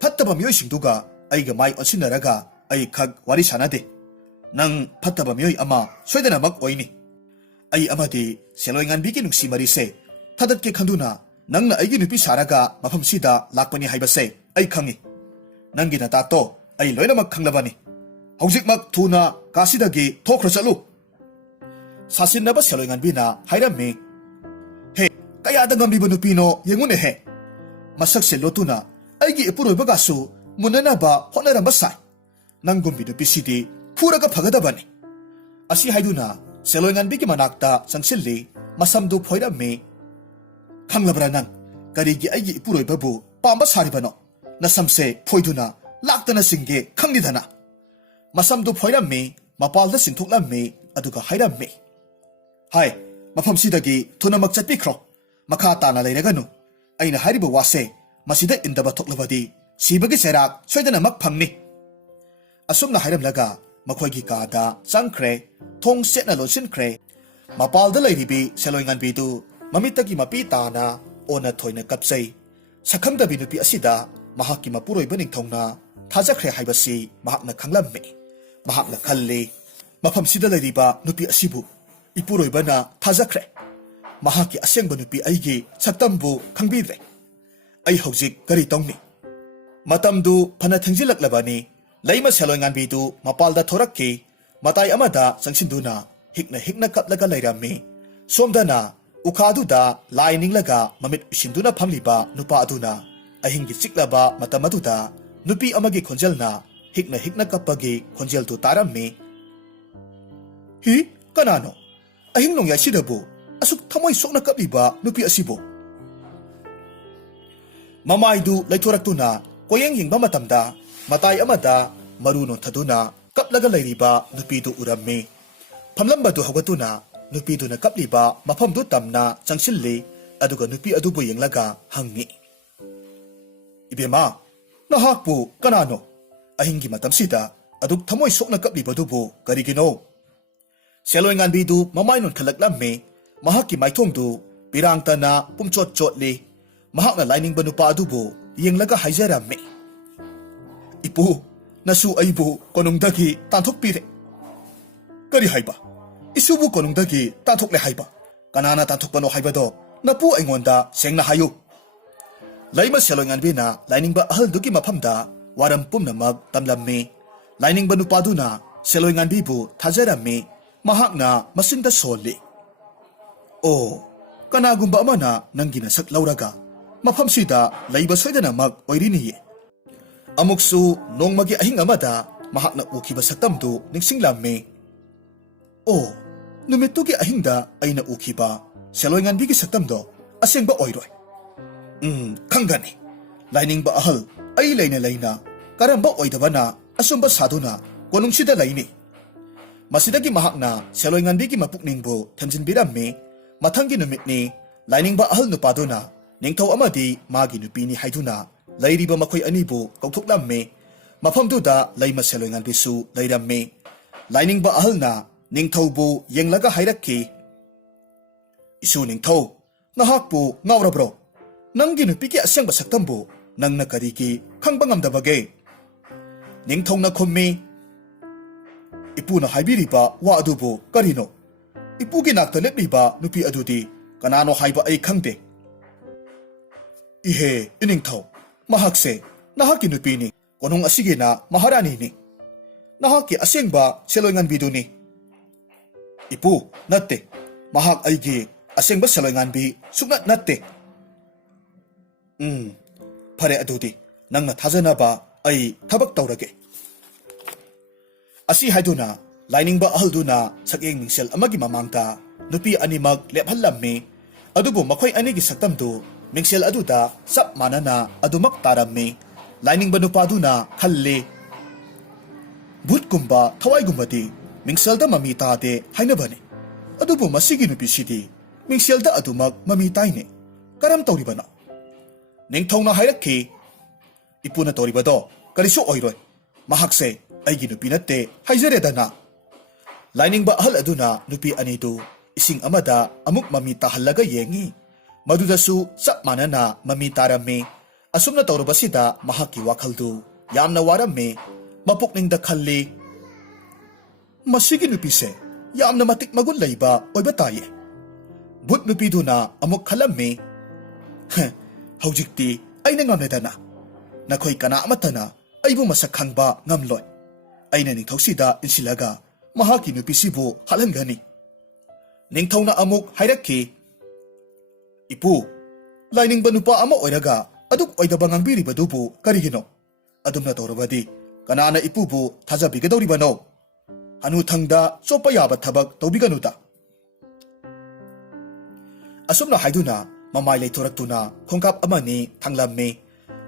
ꯐꯠꯇꯕ ꯃꯤꯑꯣꯏꯁꯤꯡꯗꯨꯒ ꯑꯩꯒ ꯃꯥꯏ ꯑꯣꯟꯁꯤꯟꯅꯔꯒ ꯑꯩ ꯈꯛ ꯋꯥꯔꯤ ꯁꯥꯟꯅꯗꯦ ꯅꯪ ꯐꯠꯇꯕ ꯃꯤꯑꯣꯏ ꯑꯃ ꯁꯣꯏꯗꯅꯃꯛ ꯑꯣꯏꯅꯤ ꯑꯩ ꯑꯃꯗꯤ ꯁꯦꯂꯣꯏ ꯉꯥꯟꯕꯤꯒꯤ ꯅꯨꯡꯁꯤ ꯃꯔꯤꯁꯦ ꯊꯥꯗꯠꯀꯦ ꯈꯟꯗꯨꯅ ꯅꯪꯅ ꯑꯩꯒꯤ ꯅꯨꯄꯤ ꯁꯥꯔꯒ ꯃꯐꯝꯁꯤꯗ ꯂꯥꯛꯄꯅꯤ ꯍꯥꯏꯕꯁꯦ ꯑꯩ ꯈꯪꯉꯤ꯫ ꯅꯪꯒꯤ ꯅꯇꯥꯛꯇꯣ ꯑꯩ ꯂꯣꯏꯅꯃꯛ ꯈꯪꯂꯕꯅꯤ꯫ ꯍꯧꯖꯤꯛꯃꯛ ꯊꯨꯅ ꯀꯥꯁꯤꯗꯒꯤ ꯊꯣꯛꯈ꯭ꯔ ꯆꯠꯂꯨ꯫ ꯁꯥꯁꯤꯟꯅꯕ ꯁꯦꯂꯣꯏ ꯉꯥꯟꯕꯤꯅ ꯍꯥꯏꯔꯝꯃꯤ꯫ ꯍꯦ, ꯀꯌꯥꯗ ꯉꯝꯂꯤꯕ ꯅꯨꯄꯤꯅꯣ ꯌꯦꯡꯉꯨꯅꯦꯍꯦ꯫ ꯃꯁꯛꯁꯦ ꯂꯣꯠꯇꯨꯅ ꯑꯩꯒꯤ ꯏꯄꯨꯔꯣꯏꯕꯒꯁꯨ ꯃꯨꯟꯅꯅꯕ ꯍꯣꯠꯅꯔꯝꯕ ꯁꯥꯏ꯫ ꯅꯪꯒꯨꯝꯕꯤ ꯅꯨꯄꯤꯁꯤꯗꯤ ꯐꯨꯔꯒ ꯐꯒꯗꯕꯅꯤ꯫ ꯑꯁꯤ ꯍꯥꯏꯗꯨꯅ ꯁꯦꯂꯣꯏ ꯉꯥꯟꯕꯤꯒꯤ ꯃꯅꯥꯛꯇ ꯆꯪꯁꯤꯜꯂꯤ, ꯃꯁꯝꯗꯨ ꯐꯣꯏꯔꯝꯃꯤ꯫ ꯈꯪꯂꯕ꯭ꯔꯥ ꯅꯪ ꯀꯔꯤꯒꯤ ꯑꯩꯒꯤ ꯏꯄꯨꯔꯣꯏꯕꯕꯨ ꯄꯥꯝꯕ ꯁꯥꯔꯤꯕꯅꯣ? ꯅꯁꯝꯁꯦ ꯐꯣꯏꯗꯨꯅ ꯂꯥꯛꯇꯅ ꯁꯤꯡꯒꯦ ꯈꯪꯂꯤꯗꯅ꯫ ꯃꯁꯝꯗꯨ ꯐꯣꯏꯔꯝꯃꯤ, ꯃꯄꯥꯜꯗ ꯆꯤꯡꯊꯣꯛꯂꯝꯃꯤ, ꯑꯗꯨꯒ ꯍꯥꯏꯔꯝꯃꯤ꯫ ꯍꯥꯏ, ꯃꯐꯝꯁꯤꯗꯒꯤ ꯊꯨꯅꯃꯛ ꯆꯠꯄꯤꯈ꯭ꯔꯣ꯫ ꯃꯈꯥ ꯇꯥꯅ ꯂꯩꯔꯒꯅꯨ꯫ ꯑꯩꯅ ꯍꯥꯏꯔꯤꯕ ꯋꯥꯁꯦ ꯃꯁꯤꯗ ꯏꯟꯗꯕ ꯊꯣꯛꯂꯕꯗꯤ ꯁꯤꯕꯒꯤ ꯆꯩꯔꯥꯛ ꯁꯣꯏꯗꯅꯃꯛ ꯐꯪꯅꯤ꯫ ꯑꯁꯨꯝꯅ ꯍꯥꯏꯔꯝꯂꯒ ꯃꯈꯣꯏꯒꯤ ꯀꯥꯗ ꯆꯪꯈ꯭ꯔꯦ, ꯊꯣꯡ ꯆꯦꯠꯅ ꯂꯣꯟꯁꯤꯟꯈ꯭ꯔꯦ꯫ ꯃꯄꯥꯜꯗ ꯂꯩꯔꯤꯕꯤ ꯁꯦꯂꯣꯏ ꯉꯥꯟꯕꯤꯗꯨ ꯃꯃꯤꯠꯇꯒꯤ ꯃꯄꯤ ꯇꯥꯅ ꯑꯣꯟꯅ ꯊꯣꯏꯅ ꯀꯞꯆꯩ꯫ ꯁꯛꯈꯪꯗꯕꯤ ꯅꯨꯄꯤ ꯑꯁꯤꯗ ꯃꯍꯥꯛꯀꯤ ꯃꯄꯨꯔꯣꯏꯕ ꯅꯤꯡꯊꯧꯅ ꯊꯥꯖꯈ꯭ꯔꯦ ꯍꯥꯏꯕꯁꯤ ꯃꯍꯥꯛꯅ ꯈꯪꯂꯝꯃꯤ꯫ ꯃꯍꯥꯛꯅ ꯈꯜꯂꯤ, ꯃꯐꯝꯁꯤꯗ ꯂꯩꯔꯤꯕ ꯅꯨꯄꯤ ꯑꯁꯤꯕꯨ ꯏꯄꯨꯔꯣꯏꯕꯅ ꯊꯥꯖꯈ꯭ꯔꯦ꯫ ꯃꯍꯥꯛꯀꯤ ꯑꯁꯦꯡꯕ ꯅꯨꯄꯤ ꯑꯩꯒꯤ ꯁꯛꯇꯝꯕꯨ ꯈꯪꯕꯤꯗ꯭ꯔꯦ꯫ ꯑꯩ ꯍꯧꯖꯤꯛ ꯀꯔꯤ ꯇꯧꯅꯤ? ꯃꯇꯝꯗꯨ ꯐꯅ ꯊꯦꯡꯖꯤꯜꯂꯛꯂꯕꯅꯤ꯫ ꯂꯩꯃ ꯁꯦꯂꯣꯏ ꯉꯥꯟꯕꯤꯗꯨ ꯃꯄꯥꯜꯗ ꯊꯣꯔꯛꯈꯤ, ꯃꯇꯥꯏ ꯑꯃꯗ ꯆꯪꯁꯤꯟꯗꯨꯅ ꯍꯤꯛꯅ ꯍꯤꯛꯅ ꯀꯞꯂꯒ ꯂꯩꯔꯝꯃꯤ꯫ ꯁꯣꯝꯗꯅ ꯎꯈꯥꯗꯨꯗ ꯂꯥꯏ ꯅꯤꯡꯂꯒ ꯃꯃꯤꯠ ꯎꯏꯁꯤꯟꯗꯨꯅ ꯐꯝꯂꯤꯕ ꯅꯨꯄꯥ ꯑꯗꯨꯅ ꯑꯍꯤꯡꯒꯤ ꯆꯤꯛꯂꯕ ꯃꯇꯝ ꯑꯗꯨꯗ ꯅꯨꯄꯤ ꯑꯃꯒꯤ ꯈꯣꯟꯖꯦꯜꯅ ꯍꯤꯛꯅ ꯍꯤꯛꯅ ꯀꯞꯄꯒꯤ ꯈꯣꯟꯖꯦꯜꯗꯨ ꯇꯥꯔꯝꯃꯤ꯫ ꯍꯤ, ꯀꯅꯥꯅꯣ? ꯑꯍꯤꯡ ꯅꯣꯡꯌꯥꯏꯁꯤꯗꯕꯨ ꯑꯁꯨꯛ ꯊꯃꯣꯏ ꯁꯣꯛꯅ ꯀꯞꯂꯤꯕ ꯅꯨꯄꯤ ꯑꯁꯤꯕꯨ? ꯃꯃꯥꯏꯗꯨ ꯂꯩꯊꯣꯔꯛꯇꯨꯅ ꯀꯣꯌꯦꯡ ꯌꯦꯡꯕ ꯃꯇꯝꯗ ꯃꯇꯥꯏ ꯑꯃꯗ ꯃꯔꯨ ꯅꯣꯟꯊꯗꯨꯅ ꯀꯞꯂꯒ ꯂꯩꯔꯤꯕ ꯅꯨꯄꯤꯗꯨ ꯎꯔꯝꯃꯤ꯫ ꯐꯝꯂꯝꯕꯗꯨ ꯍꯧꯒꯠꯇꯨꯅ ꯅꯨꯄꯤꯗꯨꯅ ꯀꯞꯂꯤꯕ ꯃꯐꯝꯗꯨ ꯇꯝꯅ ꯆꯪꯁꯤꯜꯂꯤ, ꯑꯗꯨꯒ ꯅꯨꯄꯤ ꯑꯗꯨꯕꯨ ꯌꯦꯡꯂꯒ ꯍꯪꯉꯤ꯫ ꯏꯕꯦꯝꯃ, ꯅꯍꯥꯛꯄꯨ ꯀꯅꯥꯅꯣ? ꯑꯍꯤꯡꯒꯤ ꯃꯇꯝꯁꯤꯗ ꯑꯗꯨꯛ ꯊꯃꯣꯏ ꯁꯣꯛꯅ ꯀꯞꯂꯤꯕꯗꯨꯕꯨ ꯀꯔꯤꯒꯤꯅꯣ? ꯁꯦꯂꯣꯏ ꯉꯥꯟꯕꯤꯗꯨ ꯃꯃꯥꯏ ꯅꯣꯟꯈꯠꯂꯛꯂꯝꯃꯤ꯫ ꯃꯍꯥꯛꯀꯤ ꯃꯥꯏꯊꯣꯡꯗꯨ ꯄꯤꯔꯥꯡꯇꯅ ꯄꯨꯝꯆꯣꯠ ꯆꯣꯠꯂꯤ꯫ ꯃꯍꯥꯛꯅ ꯂꯥꯏꯅꯤꯡꯕ ꯅꯨꯄꯥ ꯑꯗꯨꯕꯨ ꯌꯦꯡꯂꯒ ꯍꯥꯏꯖꯔꯝꯃꯤ꯫ ꯏꯄꯨ, ꯅꯁꯨ ꯑꯩꯕꯨ ꯀꯣꯅꯨꯡꯗꯒꯤ ꯇꯥꯟꯊꯣꯛꯄꯤꯔꯦ꯫ ꯀꯔꯤ ꯍꯥꯏꯕ? ꯏꯁꯨꯕꯨ ꯀꯣꯅꯨꯡꯗꯒꯤ ꯇꯥꯟꯊꯣꯛꯂꯦ ꯍꯥꯏꯕ? ꯀꯅꯥꯅ ꯇꯥꯟꯊꯣꯛꯄꯅꯣ ꯍꯥꯏꯕꯗꯣ ꯅꯄꯨ ꯑꯩꯉꯣꯟꯗ ꯁꯦꯡꯅ ꯍꯥꯏꯌꯨ꯫ ꯂꯩꯃ ꯁꯦꯂꯣꯏ ꯉꯥꯟꯕꯤꯅ ꯂꯥꯏꯅꯤꯡꯕ ꯑꯍꯜꯗꯨꯒꯤ ꯃꯐꯝꯗ ꯋꯥꯔꯝ ꯄꯨꯝꯅꯃꯛ ꯇꯝꯂꯝꯃꯤ꯫ ꯂꯥꯏꯅꯤꯡꯕ ꯅꯨꯄꯥꯗꯨꯅ ꯁꯦꯂꯣꯏ ꯉꯥꯟꯕꯤꯕꯨ ꯊꯥꯖꯔꯝꯃꯤ꯫ ꯃꯍꯥꯛꯅ ꯃꯆꯤꯟꯗ ꯁꯣꯜꯂꯤ꯫ ꯑꯣ, ꯀꯅꯥꯒꯨꯝꯕ ꯑꯃꯅ ꯅꯪꯒꯤ ꯅꯁꯛ ꯂꯧꯔꯒ ꯃꯐꯝꯁꯤꯗ ꯂꯩꯕ ꯁꯣꯏꯗꯅꯃꯛ ꯑꯣꯏꯔꯤꯅꯤꯌꯦ꯫ ꯑꯃꯨꯛꯁꯨ ꯅꯣꯡꯃꯒꯤ ꯑꯍꯤꯡ ꯑꯃꯗ ꯃꯍꯥꯛꯅ ꯎꯈꯤꯕ ꯁꯛꯇꯝꯗꯨ ꯅꯤꯡꯁꯤꯡꯂꯝꯃꯤ꯫ ꯑꯣ, ꯅꯨꯃꯤꯠꯇꯨꯒꯤ ꯑꯍꯤꯡꯗ ꯑꯩꯅ ꯎꯈꯤꯕ ꯁꯦꯂꯣꯏ ꯉꯥꯟꯕꯤꯒꯤ ꯁꯛꯇꯝꯗꯣ ꯑꯁꯦꯡꯕ ꯑꯣꯏꯔꯣꯏ꯫ ꯈꯪꯒꯅꯤ꯫ ꯂꯥꯏꯅꯤꯡꯕ ꯑꯍꯜ ꯑꯩ ꯂꯩꯅ ꯂꯩꯅ ꯀꯔꯝꯕ ꯑꯣꯏꯗꯕꯅ ꯑꯆꯨꯝꯕ ꯁꯥꯗꯨꯅ ꯀꯣꯅꯨꯡꯁꯤꯗ ꯂꯩꯅꯤ? ꯃꯁꯤꯗꯒꯤ ꯃꯍꯥꯛꯅ ꯁꯦꯂꯣꯏ ꯉꯥꯟꯕꯤꯒꯤ ꯃꯄꯨꯛꯅꯤꯡꯕꯨ ꯊꯦꯝꯖꯤꯟꯕꯤꯔꯝꯃꯤ꯫ ꯃꯊꯪꯒꯤ ꯅꯨꯃꯤꯠꯅꯤ꯫ ꯂꯥꯏꯅꯤꯡꯕ ꯑꯍꯜ ꯅꯨꯄꯥꯗꯨꯅ ꯅꯤꯡꯊꯧ ꯑꯃꯗꯤ ꯃꯥꯒꯤ ꯅꯨꯄꯤꯅꯤ ꯍꯥꯏꯗꯨꯅ ꯂꯩꯔꯤꯕ ꯃꯈꯣꯏ ꯑꯅꯤꯕꯨ ꯀꯧꯊꯣꯛꯂꯝꯃꯤ꯫ ꯃꯐꯝꯗꯨꯗ ꯂꯩꯃ ꯁꯦꯂꯣꯏ ꯉꯥꯟꯕꯤꯁꯨ ꯂꯩꯔꯝꯃꯤ꯫ ꯂꯥꯏꯅꯤꯡꯕ ꯑꯍꯜꯅ ꯅꯤꯡꯊꯧꯕꯨ ꯌꯦꯡꯂꯒ ꯍꯥꯏꯔꯛꯈꯤ꯫ ꯏꯁꯨ ꯅꯤꯡꯊꯧ, ꯅꯍꯥꯛꯄꯨ ꯉꯥꯎꯔꯕ꯭ꯔꯣ? ꯅꯪꯒꯤ ꯅꯨꯄꯤꯒꯤ ꯑꯁꯦꯡꯕ ꯁꯛꯇꯝꯕꯨ ꯅꯪꯅ ꯀꯔꯤꯒꯤ ꯈꯪꯕ ꯉꯝꯗꯕꯒꯦ? ꯅꯤꯡꯊꯧꯅ ꯈꯨꯝꯃꯤ꯫ ꯏꯄꯨꯅ ꯍꯥꯏꯕꯤꯔꯤꯕ ꯋꯥ ꯑꯗꯨꯕꯨ ꯀꯔꯤꯅꯣ? ꯏꯄꯨꯒꯤ ꯅꯥꯛꯇ ꯂꯦꯞꯂꯤꯕ ꯅꯨꯄꯤ ꯑꯗꯨꯗꯤ ꯀꯅꯥꯅꯣ ꯍꯥꯏꯕ ꯑꯩ ꯈꯪꯗꯦ꯫ ꯏꯍꯦ ꯏꯅꯤꯡꯊꯧ, ꯃꯍꯥꯛꯁꯦ ꯅꯍꯥꯛꯀꯤ ꯅꯨꯄꯤꯅꯤ, ꯀꯣꯅꯨꯡ ꯑꯁꯤꯒꯤꯅ ꯃꯍꯥꯔꯥꯅꯤꯅꯤ꯫ ꯅꯍꯥꯛꯀꯤ ꯑꯁꯦꯡꯕ ꯁꯦꯂꯣꯏ ꯉꯥꯟꯕꯤꯗꯨꯅꯤ꯫ ꯏꯄꯨ, ꯅꯠꯇꯦ, ꯃꯍꯥꯛ ꯑꯩꯒꯤ ꯑꯁꯦꯡꯕ ꯁꯦꯂꯣꯏ ꯉꯥꯟꯕꯤ ꯁꯨꯛꯅꯠ ꯅꯠꯇꯦ꯫ ꯐꯔꯦ, ꯑꯗꯨꯗꯤ ꯅꯪꯅ ꯊꯥꯖꯅꯕ ꯑꯩ ꯊꯕꯛ ꯇꯧꯔꯒꯦ꯫ ꯑꯁꯤ ꯍꯥꯏꯗꯨꯅ ꯂꯥꯏꯅꯤꯡꯕ ꯑꯍꯜꯗꯨꯅ ꯁꯛꯌꯦꯡ ꯃꯤꯡꯁꯦꯜ ꯑꯃꯒꯤ ꯃꯃꯥꯡꯗ ꯅꯨꯄꯤ ꯑꯅꯤꯃꯛ ꯂꯦꯞꯍꯜꯂꯝꯃꯤ꯫ ꯑꯗꯨꯕꯨ ꯃꯈꯣꯏ ꯑꯅꯤꯒꯤ ꯁꯛꯇꯝꯗꯨ ꯃꯤꯡꯁꯦꯜ ꯑꯗꯨꯗ ꯆꯞ ꯃꯥꯟꯅꯅ ꯑꯗꯨꯃꯛ ꯇꯥꯔꯝꯃꯤ꯫ ꯂꯥꯏꯅꯤꯡꯕ ꯅꯨꯄꯥꯗꯨꯅ ꯈꯜꯂꯤ, ꯚꯨꯠꯀꯨꯝꯕ ꯊꯋꯥꯏꯒꯨꯝꯕꯗꯤ ꯃꯤꯡꯁꯦꯜꯗ ꯃꯃꯤ ꯇꯥꯗꯦ ꯍꯥꯏꯅꯕꯅꯤ꯫ ꯑꯗꯨꯕꯨ ꯃꯁꯤꯒꯤ ꯅꯨꯄꯤꯁꯤꯗꯤ ꯃꯤꯡꯁꯦꯜꯗ ꯑꯗꯨꯃꯛ ꯃꯃꯤ ꯇꯥꯏꯅꯦ꯫ ꯀꯔꯝ ꯇꯧꯔꯤꯕꯅꯣ? ꯅꯤꯡꯊꯧꯅ ꯍꯥꯏꯔꯛꯈꯤ꯫ ꯏꯄꯨꯅ ꯇꯧꯔꯤꯕꯗꯣ ꯀꯔꯤꯁꯨ ꯑꯣꯏꯔꯣꯏ꯫ ꯃꯍꯥꯛꯁꯦ ꯑꯩꯒꯤ ꯅꯨꯄꯤ ꯅꯠꯇꯦ ꯍꯥꯏꯖꯔꯦꯗꯅ꯫ ꯂꯥꯏꯅꯤꯡꯕ ꯑꯍꯜ ꯑꯗꯨꯅ ꯅꯨꯄꯤ ꯑꯅꯤꯗꯨ ꯏꯁꯤꯡ ꯑꯃꯗ ꯑꯃꯨꯛ ꯃꯃꯤ ꯇꯥꯍꯜꯂꯒ ꯌꯦꯡꯉꯤ꯫ ꯃꯗꯨꯗꯁꯨ ꯆꯞ ꯃꯥꯟꯅꯅ ꯃꯃꯤ ꯇꯥꯔꯝꯃꯤ꯫ ꯑꯁꯨꯝꯅ ꯇꯧꯔꯕꯁꯤꯗ ꯃꯍꯥꯛꯀꯤ ꯋꯥꯈꯜꯗꯨ ꯌꯥꯝꯅ ꯋꯥꯔꯝꯃꯤ꯫ ꯃꯄꯨꯛꯅꯤꯡꯗ ꯈꯜꯂꯤ, ꯃꯁꯤꯒꯤ ꯅꯨꯄꯤꯁꯦ ꯌꯥꯝꯅ ꯃꯇꯤꯛ ꯃꯒꯨꯟ ꯂꯩꯕ ꯑꯣꯏꯕ ꯇꯥꯏꯌꯦ꯫ ꯚꯨꯠ ꯅꯨꯄꯤꯗꯨꯅ ꯑꯃꯨꯛ ꯈꯜꯂꯝꯃꯤ, ꯍꯧꯖꯤꯛꯇꯤ ꯑꯩꯅ ꯉꯝꯂꯦꯗꯅ, ꯅꯈꯣꯏ ꯀꯅꯥ ꯑꯃꯠꯇꯅ ꯑꯩꯕꯨ ꯃꯁꯛ ꯈꯪꯕ ꯉꯝꯂꯣꯏ꯫ ꯑꯩꯅ ꯅꯤꯡꯊꯧꯁꯤꯗ ꯏꯟꯁꯤꯜꯂꯒ ꯃꯍꯥꯛꯀꯤ ꯅꯨꯄꯤꯁꯤꯕꯨ ꯍꯥꯠꯍꯟꯒꯅꯤ꯫ ꯅꯤꯡꯊꯧꯅ ꯑꯃꯨꯛ ꯍꯥꯏꯔꯛꯈꯤ, ꯏꯄꯨ, ꯂꯥꯏꯅꯤꯡꯕ ꯅꯨꯄꯥ ꯑꯃ ꯑꯣꯏꯔꯒ ꯑꯗꯨꯛ ꯑꯣꯏꯗꯕ ꯉꯥꯡꯕꯤꯔꯤꯕꯗꯨꯕꯨ ꯀꯔꯤꯒꯤꯅꯣ? ꯑꯗꯨꯝꯅ ꯇꯧꯔꯕꯗꯤ ꯀꯅꯥꯅ ꯏꯄꯨꯕꯨ ꯊꯥꯖꯕꯤꯒꯗꯧꯔꯤꯕꯅꯣ? ꯍꯅꯨꯊꯪꯗ ꯆꯣꯞꯄ ꯌꯥꯕ ꯊꯕꯛ ꯇꯧꯕꯤꯒꯅꯨꯗ꯫ ꯑꯁꯨꯝꯅ ꯍꯥꯏꯗꯨꯅ ꯃꯃꯥꯏ ꯂꯩꯊꯣꯔꯛꯇꯨꯅ ꯈꯣꯡꯀꯥꯞ ꯑꯃꯅꯤ ꯊꯥꯡꯂꯝꯃꯤ꯫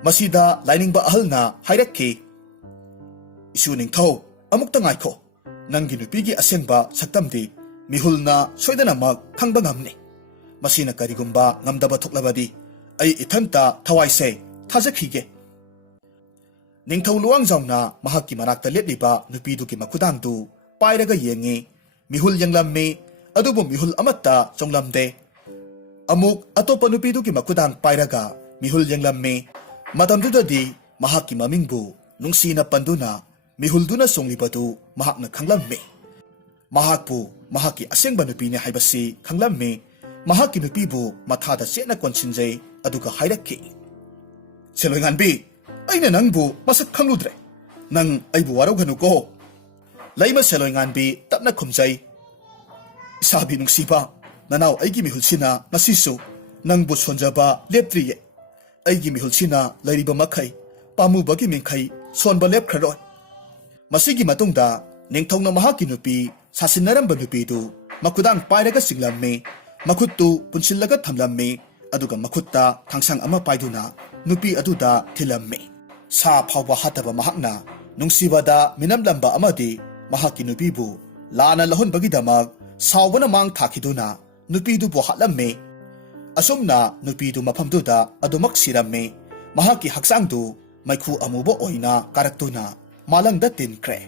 ꯃꯁꯤꯗ ꯂꯥꯏꯅꯤꯡꯕ ꯑꯍꯜꯅ ꯍꯥꯏꯔꯛꯈꯤ, ꯏꯁꯨ ꯅꯤꯡꯊꯧ, ꯑꯃꯨꯛꯇ ꯉꯥꯏꯈꯣ꯫ ꯅꯪꯒꯤ ꯅꯨꯄꯤꯒꯤ ꯑꯁꯦꯡꯕ ꯁꯛꯇꯝꯗꯤ ꯃꯤꯍꯨꯜꯅ ꯁꯣꯏꯗꯅꯃꯛ ꯈꯪꯕ ꯉꯝꯅꯤ꯫ ꯃꯁꯤꯅ ꯀꯔꯤꯒꯨꯝꯕ ꯉꯝꯗꯕ ꯊꯣꯛꯂꯕꯗꯤ ꯑꯩ ꯏꯊꯟꯇ ꯊꯋꯥꯏꯁꯦ ꯊꯥꯖꯈꯤꯒꯦ꯫ ꯅꯤꯡꯊꯧ ꯂꯨꯋꯥꯡꯖꯥꯎꯅ ꯃꯍꯥꯛꯀꯤ ꯃꯅꯥꯛꯇ ꯂꯦꯞꯂꯤꯕ ꯅꯨꯄꯤꯗꯨꯒꯤ ꯃꯈꯨꯗꯥꯡꯗꯨ ꯄꯥꯏꯔꯒ ꯌꯦꯡꯉꯤ꯫ ꯃꯤꯍꯨꯜ ꯌꯦꯡꯂꯝꯃꯤ, ꯑꯗꯨꯕꯨ ꯃꯤꯍꯨꯜ ꯑꯃꯠꯇ ꯆꯣꯡꯂꯝꯗꯦ꯫ ꯑꯃꯨꯛ ꯑꯇꯣꯞꯄ ꯅꯨꯄꯤꯗꯨꯒꯤ ꯃꯈꯨꯗꯥꯡ ꯄꯥꯏꯔꯒ ꯃꯤꯍꯨꯜ ꯌꯦꯡꯂꯝꯃꯤ꯫ ꯃꯇꯝꯗꯨꯗꯗꯤ ꯃꯍꯥꯛꯀꯤ ꯃꯃꯤꯡꯕꯨ ꯅꯨꯡꯁꯤꯅ ꯄꯟꯗꯨꯅ ꯃꯤꯍꯨꯜꯗꯨꯅ ꯆꯣꯡꯂꯤꯕꯗꯨ ꯃꯍꯥꯛꯅ ꯈꯪꯂꯝꯃꯤ꯫ ꯃꯍꯥꯛꯄꯨ ꯃꯍꯥꯛꯀꯤ ꯑꯁꯦꯡꯕ ꯅꯨꯄꯤꯅꯤ ꯍꯥꯏꯕꯁꯤ ꯈꯪꯂꯝꯃꯤ꯫ ꯃꯍꯥꯛꯀꯤ ꯅꯨꯄꯤꯕꯨ ꯃꯊꯥꯗ ꯆꯦꯠꯅ ꯀꯣꯟꯁꯤꯟꯖꯩ, ꯑꯗꯨꯒ ꯍꯥꯏꯔꯛꯈꯤ, ꯁꯦꯂꯣꯏꯉꯥꯟꯕꯤ, ꯑꯩꯅ ꯅꯪꯕꯨ ꯃꯁꯛ ꯈꯪꯂꯨꯗ꯭ꯔꯦ꯫ ꯅꯪ ꯑꯩꯕꯨ ꯋꯥꯔꯧꯒꯅꯨꯀꯣ꯫ ꯂꯩꯃ ꯁꯦꯂꯣꯏꯉꯥꯟꯕꯤ ꯇꯞꯅ ꯈꯨꯝꯖꯩ, ꯏꯁꯥꯕꯤ ꯅꯨꯡꯁꯤꯕ, ꯅꯅꯥꯎ ꯑꯩꯒꯤ ꯃꯤꯍꯨꯜꯁꯤꯅ ꯉꯁꯤꯁꯨ ꯅꯪꯕꯨ ꯁꯣꯟꯖꯕ ꯂꯦꯞꯇ꯭ꯔꯤꯌꯦ꯫ ꯑꯩꯒꯤ ꯃꯤꯍꯨꯜꯁꯤꯅ ꯂꯩꯔꯤꯕ ꯃꯈꯩ ꯄꯥꯝꯃꯨꯕꯒꯤ ꯃꯤꯡꯈꯩ ꯁꯣꯟꯕ ꯂꯦꯞꯈ꯭ꯔꯔꯣꯏ꯫ ꯃꯁꯤꯒꯤ ꯃꯇꯨꯡꯗ ꯅꯤꯡꯊꯧꯅ ꯃꯍꯥꯛꯀꯤ ꯅꯨꯄꯤ ꯁꯥꯁꯤꯟꯅꯔꯝꯕ ꯅꯨꯄꯤꯗꯨ ꯃꯈꯨꯗꯥꯡ ꯄꯥꯏꯔꯒ ꯆꯤꯡꯂꯝꯃꯤ꯫ ꯃꯈꯨꯠꯇꯨ ꯄꯨꯟꯁꯤꯜꯂꯒ ꯊꯝꯂꯝꯃꯤ, ꯑꯗꯨꯒ ꯃꯈꯨꯠꯇ ꯊꯥꯡꯁꯥꯡ ꯑꯃ ꯄꯥꯏꯗꯨꯅ ꯅꯨꯄꯤ ꯑꯗꯨꯗ ꯊꯤꯜꯂꯝꯃꯤ꯫ ꯁꯥ ꯐꯥꯎꯕ ꯍꯥꯠꯇꯕ ꯃꯍꯥꯛꯅ ꯅꯨꯡꯁꯤꯕꯗ ꯃꯤꯅꯝꯂꯝꯕ ꯑꯃꯗꯤ ꯃꯍꯥꯛꯀꯤ ꯅꯨꯄꯤꯕꯨ ꯂꯥꯟꯅ ꯂꯧꯍꯟꯕꯒꯤꯗꯃꯛ ꯁꯥꯎꯕꯅ ꯃꯥꯡ ꯊꯥꯈꯤꯗꯨꯅ ꯅꯨꯄꯤꯗꯨꯕꯨ ꯍꯥꯠꯂꯝꯃꯤ꯫ ꯑꯁꯨꯝꯅ ꯅꯨꯄꯤꯗꯨ ꯃꯐꯝꯗꯨꯗ ꯑꯗꯨꯃꯛ ꯁꯤꯔꯝꯃꯤ꯫ ꯃꯍꯥꯛꯀꯤ ꯍꯛꯆꯥꯡꯗꯨ ꯃꯩꯈꯨ ꯑꯃꯨꯕ ꯑꯣꯏꯅ ꯀꯥꯔꯛꯇꯨꯅ ꯃꯥꯂꯪꯗ ꯇꯤꯟꯈ꯭ꯔꯦ꯫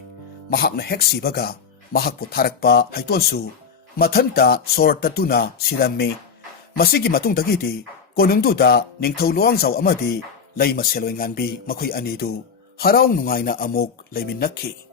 ꯃꯍꯥꯛꯅ ꯍꯦꯛ ꯁꯤꯕꯒ ꯃꯍꯥꯛꯄꯨ ꯊꯥꯔꯛꯄ ꯍꯩꯇꯣꯟꯁꯨ ꯃꯊꯟꯇ ꯁꯣꯔ ꯇꯠꯇꯨꯅ ꯁꯤꯔꯝꯃꯤ꯫ ꯃꯁꯤꯒꯤ ꯃꯇꯨꯡꯗꯒꯤꯗꯤ ꯀꯣꯅꯨꯡꯗꯨꯗ ꯅꯤꯡꯊꯧ ꯂꯨꯋꯥꯡꯖꯥꯎ ꯑꯃꯗꯤ ꯂꯩꯃ ꯁꯦꯂꯣꯏꯉꯥꯟꯕꯤ ꯃꯈꯣꯏ ꯑꯅꯤꯗꯨ ꯍꯔꯥꯎ ꯅꯨꯡꯉꯥꯏꯅ ꯑꯃꯨꯛ ꯂꯩꯃꯤꯟꯅꯈꯤ꯫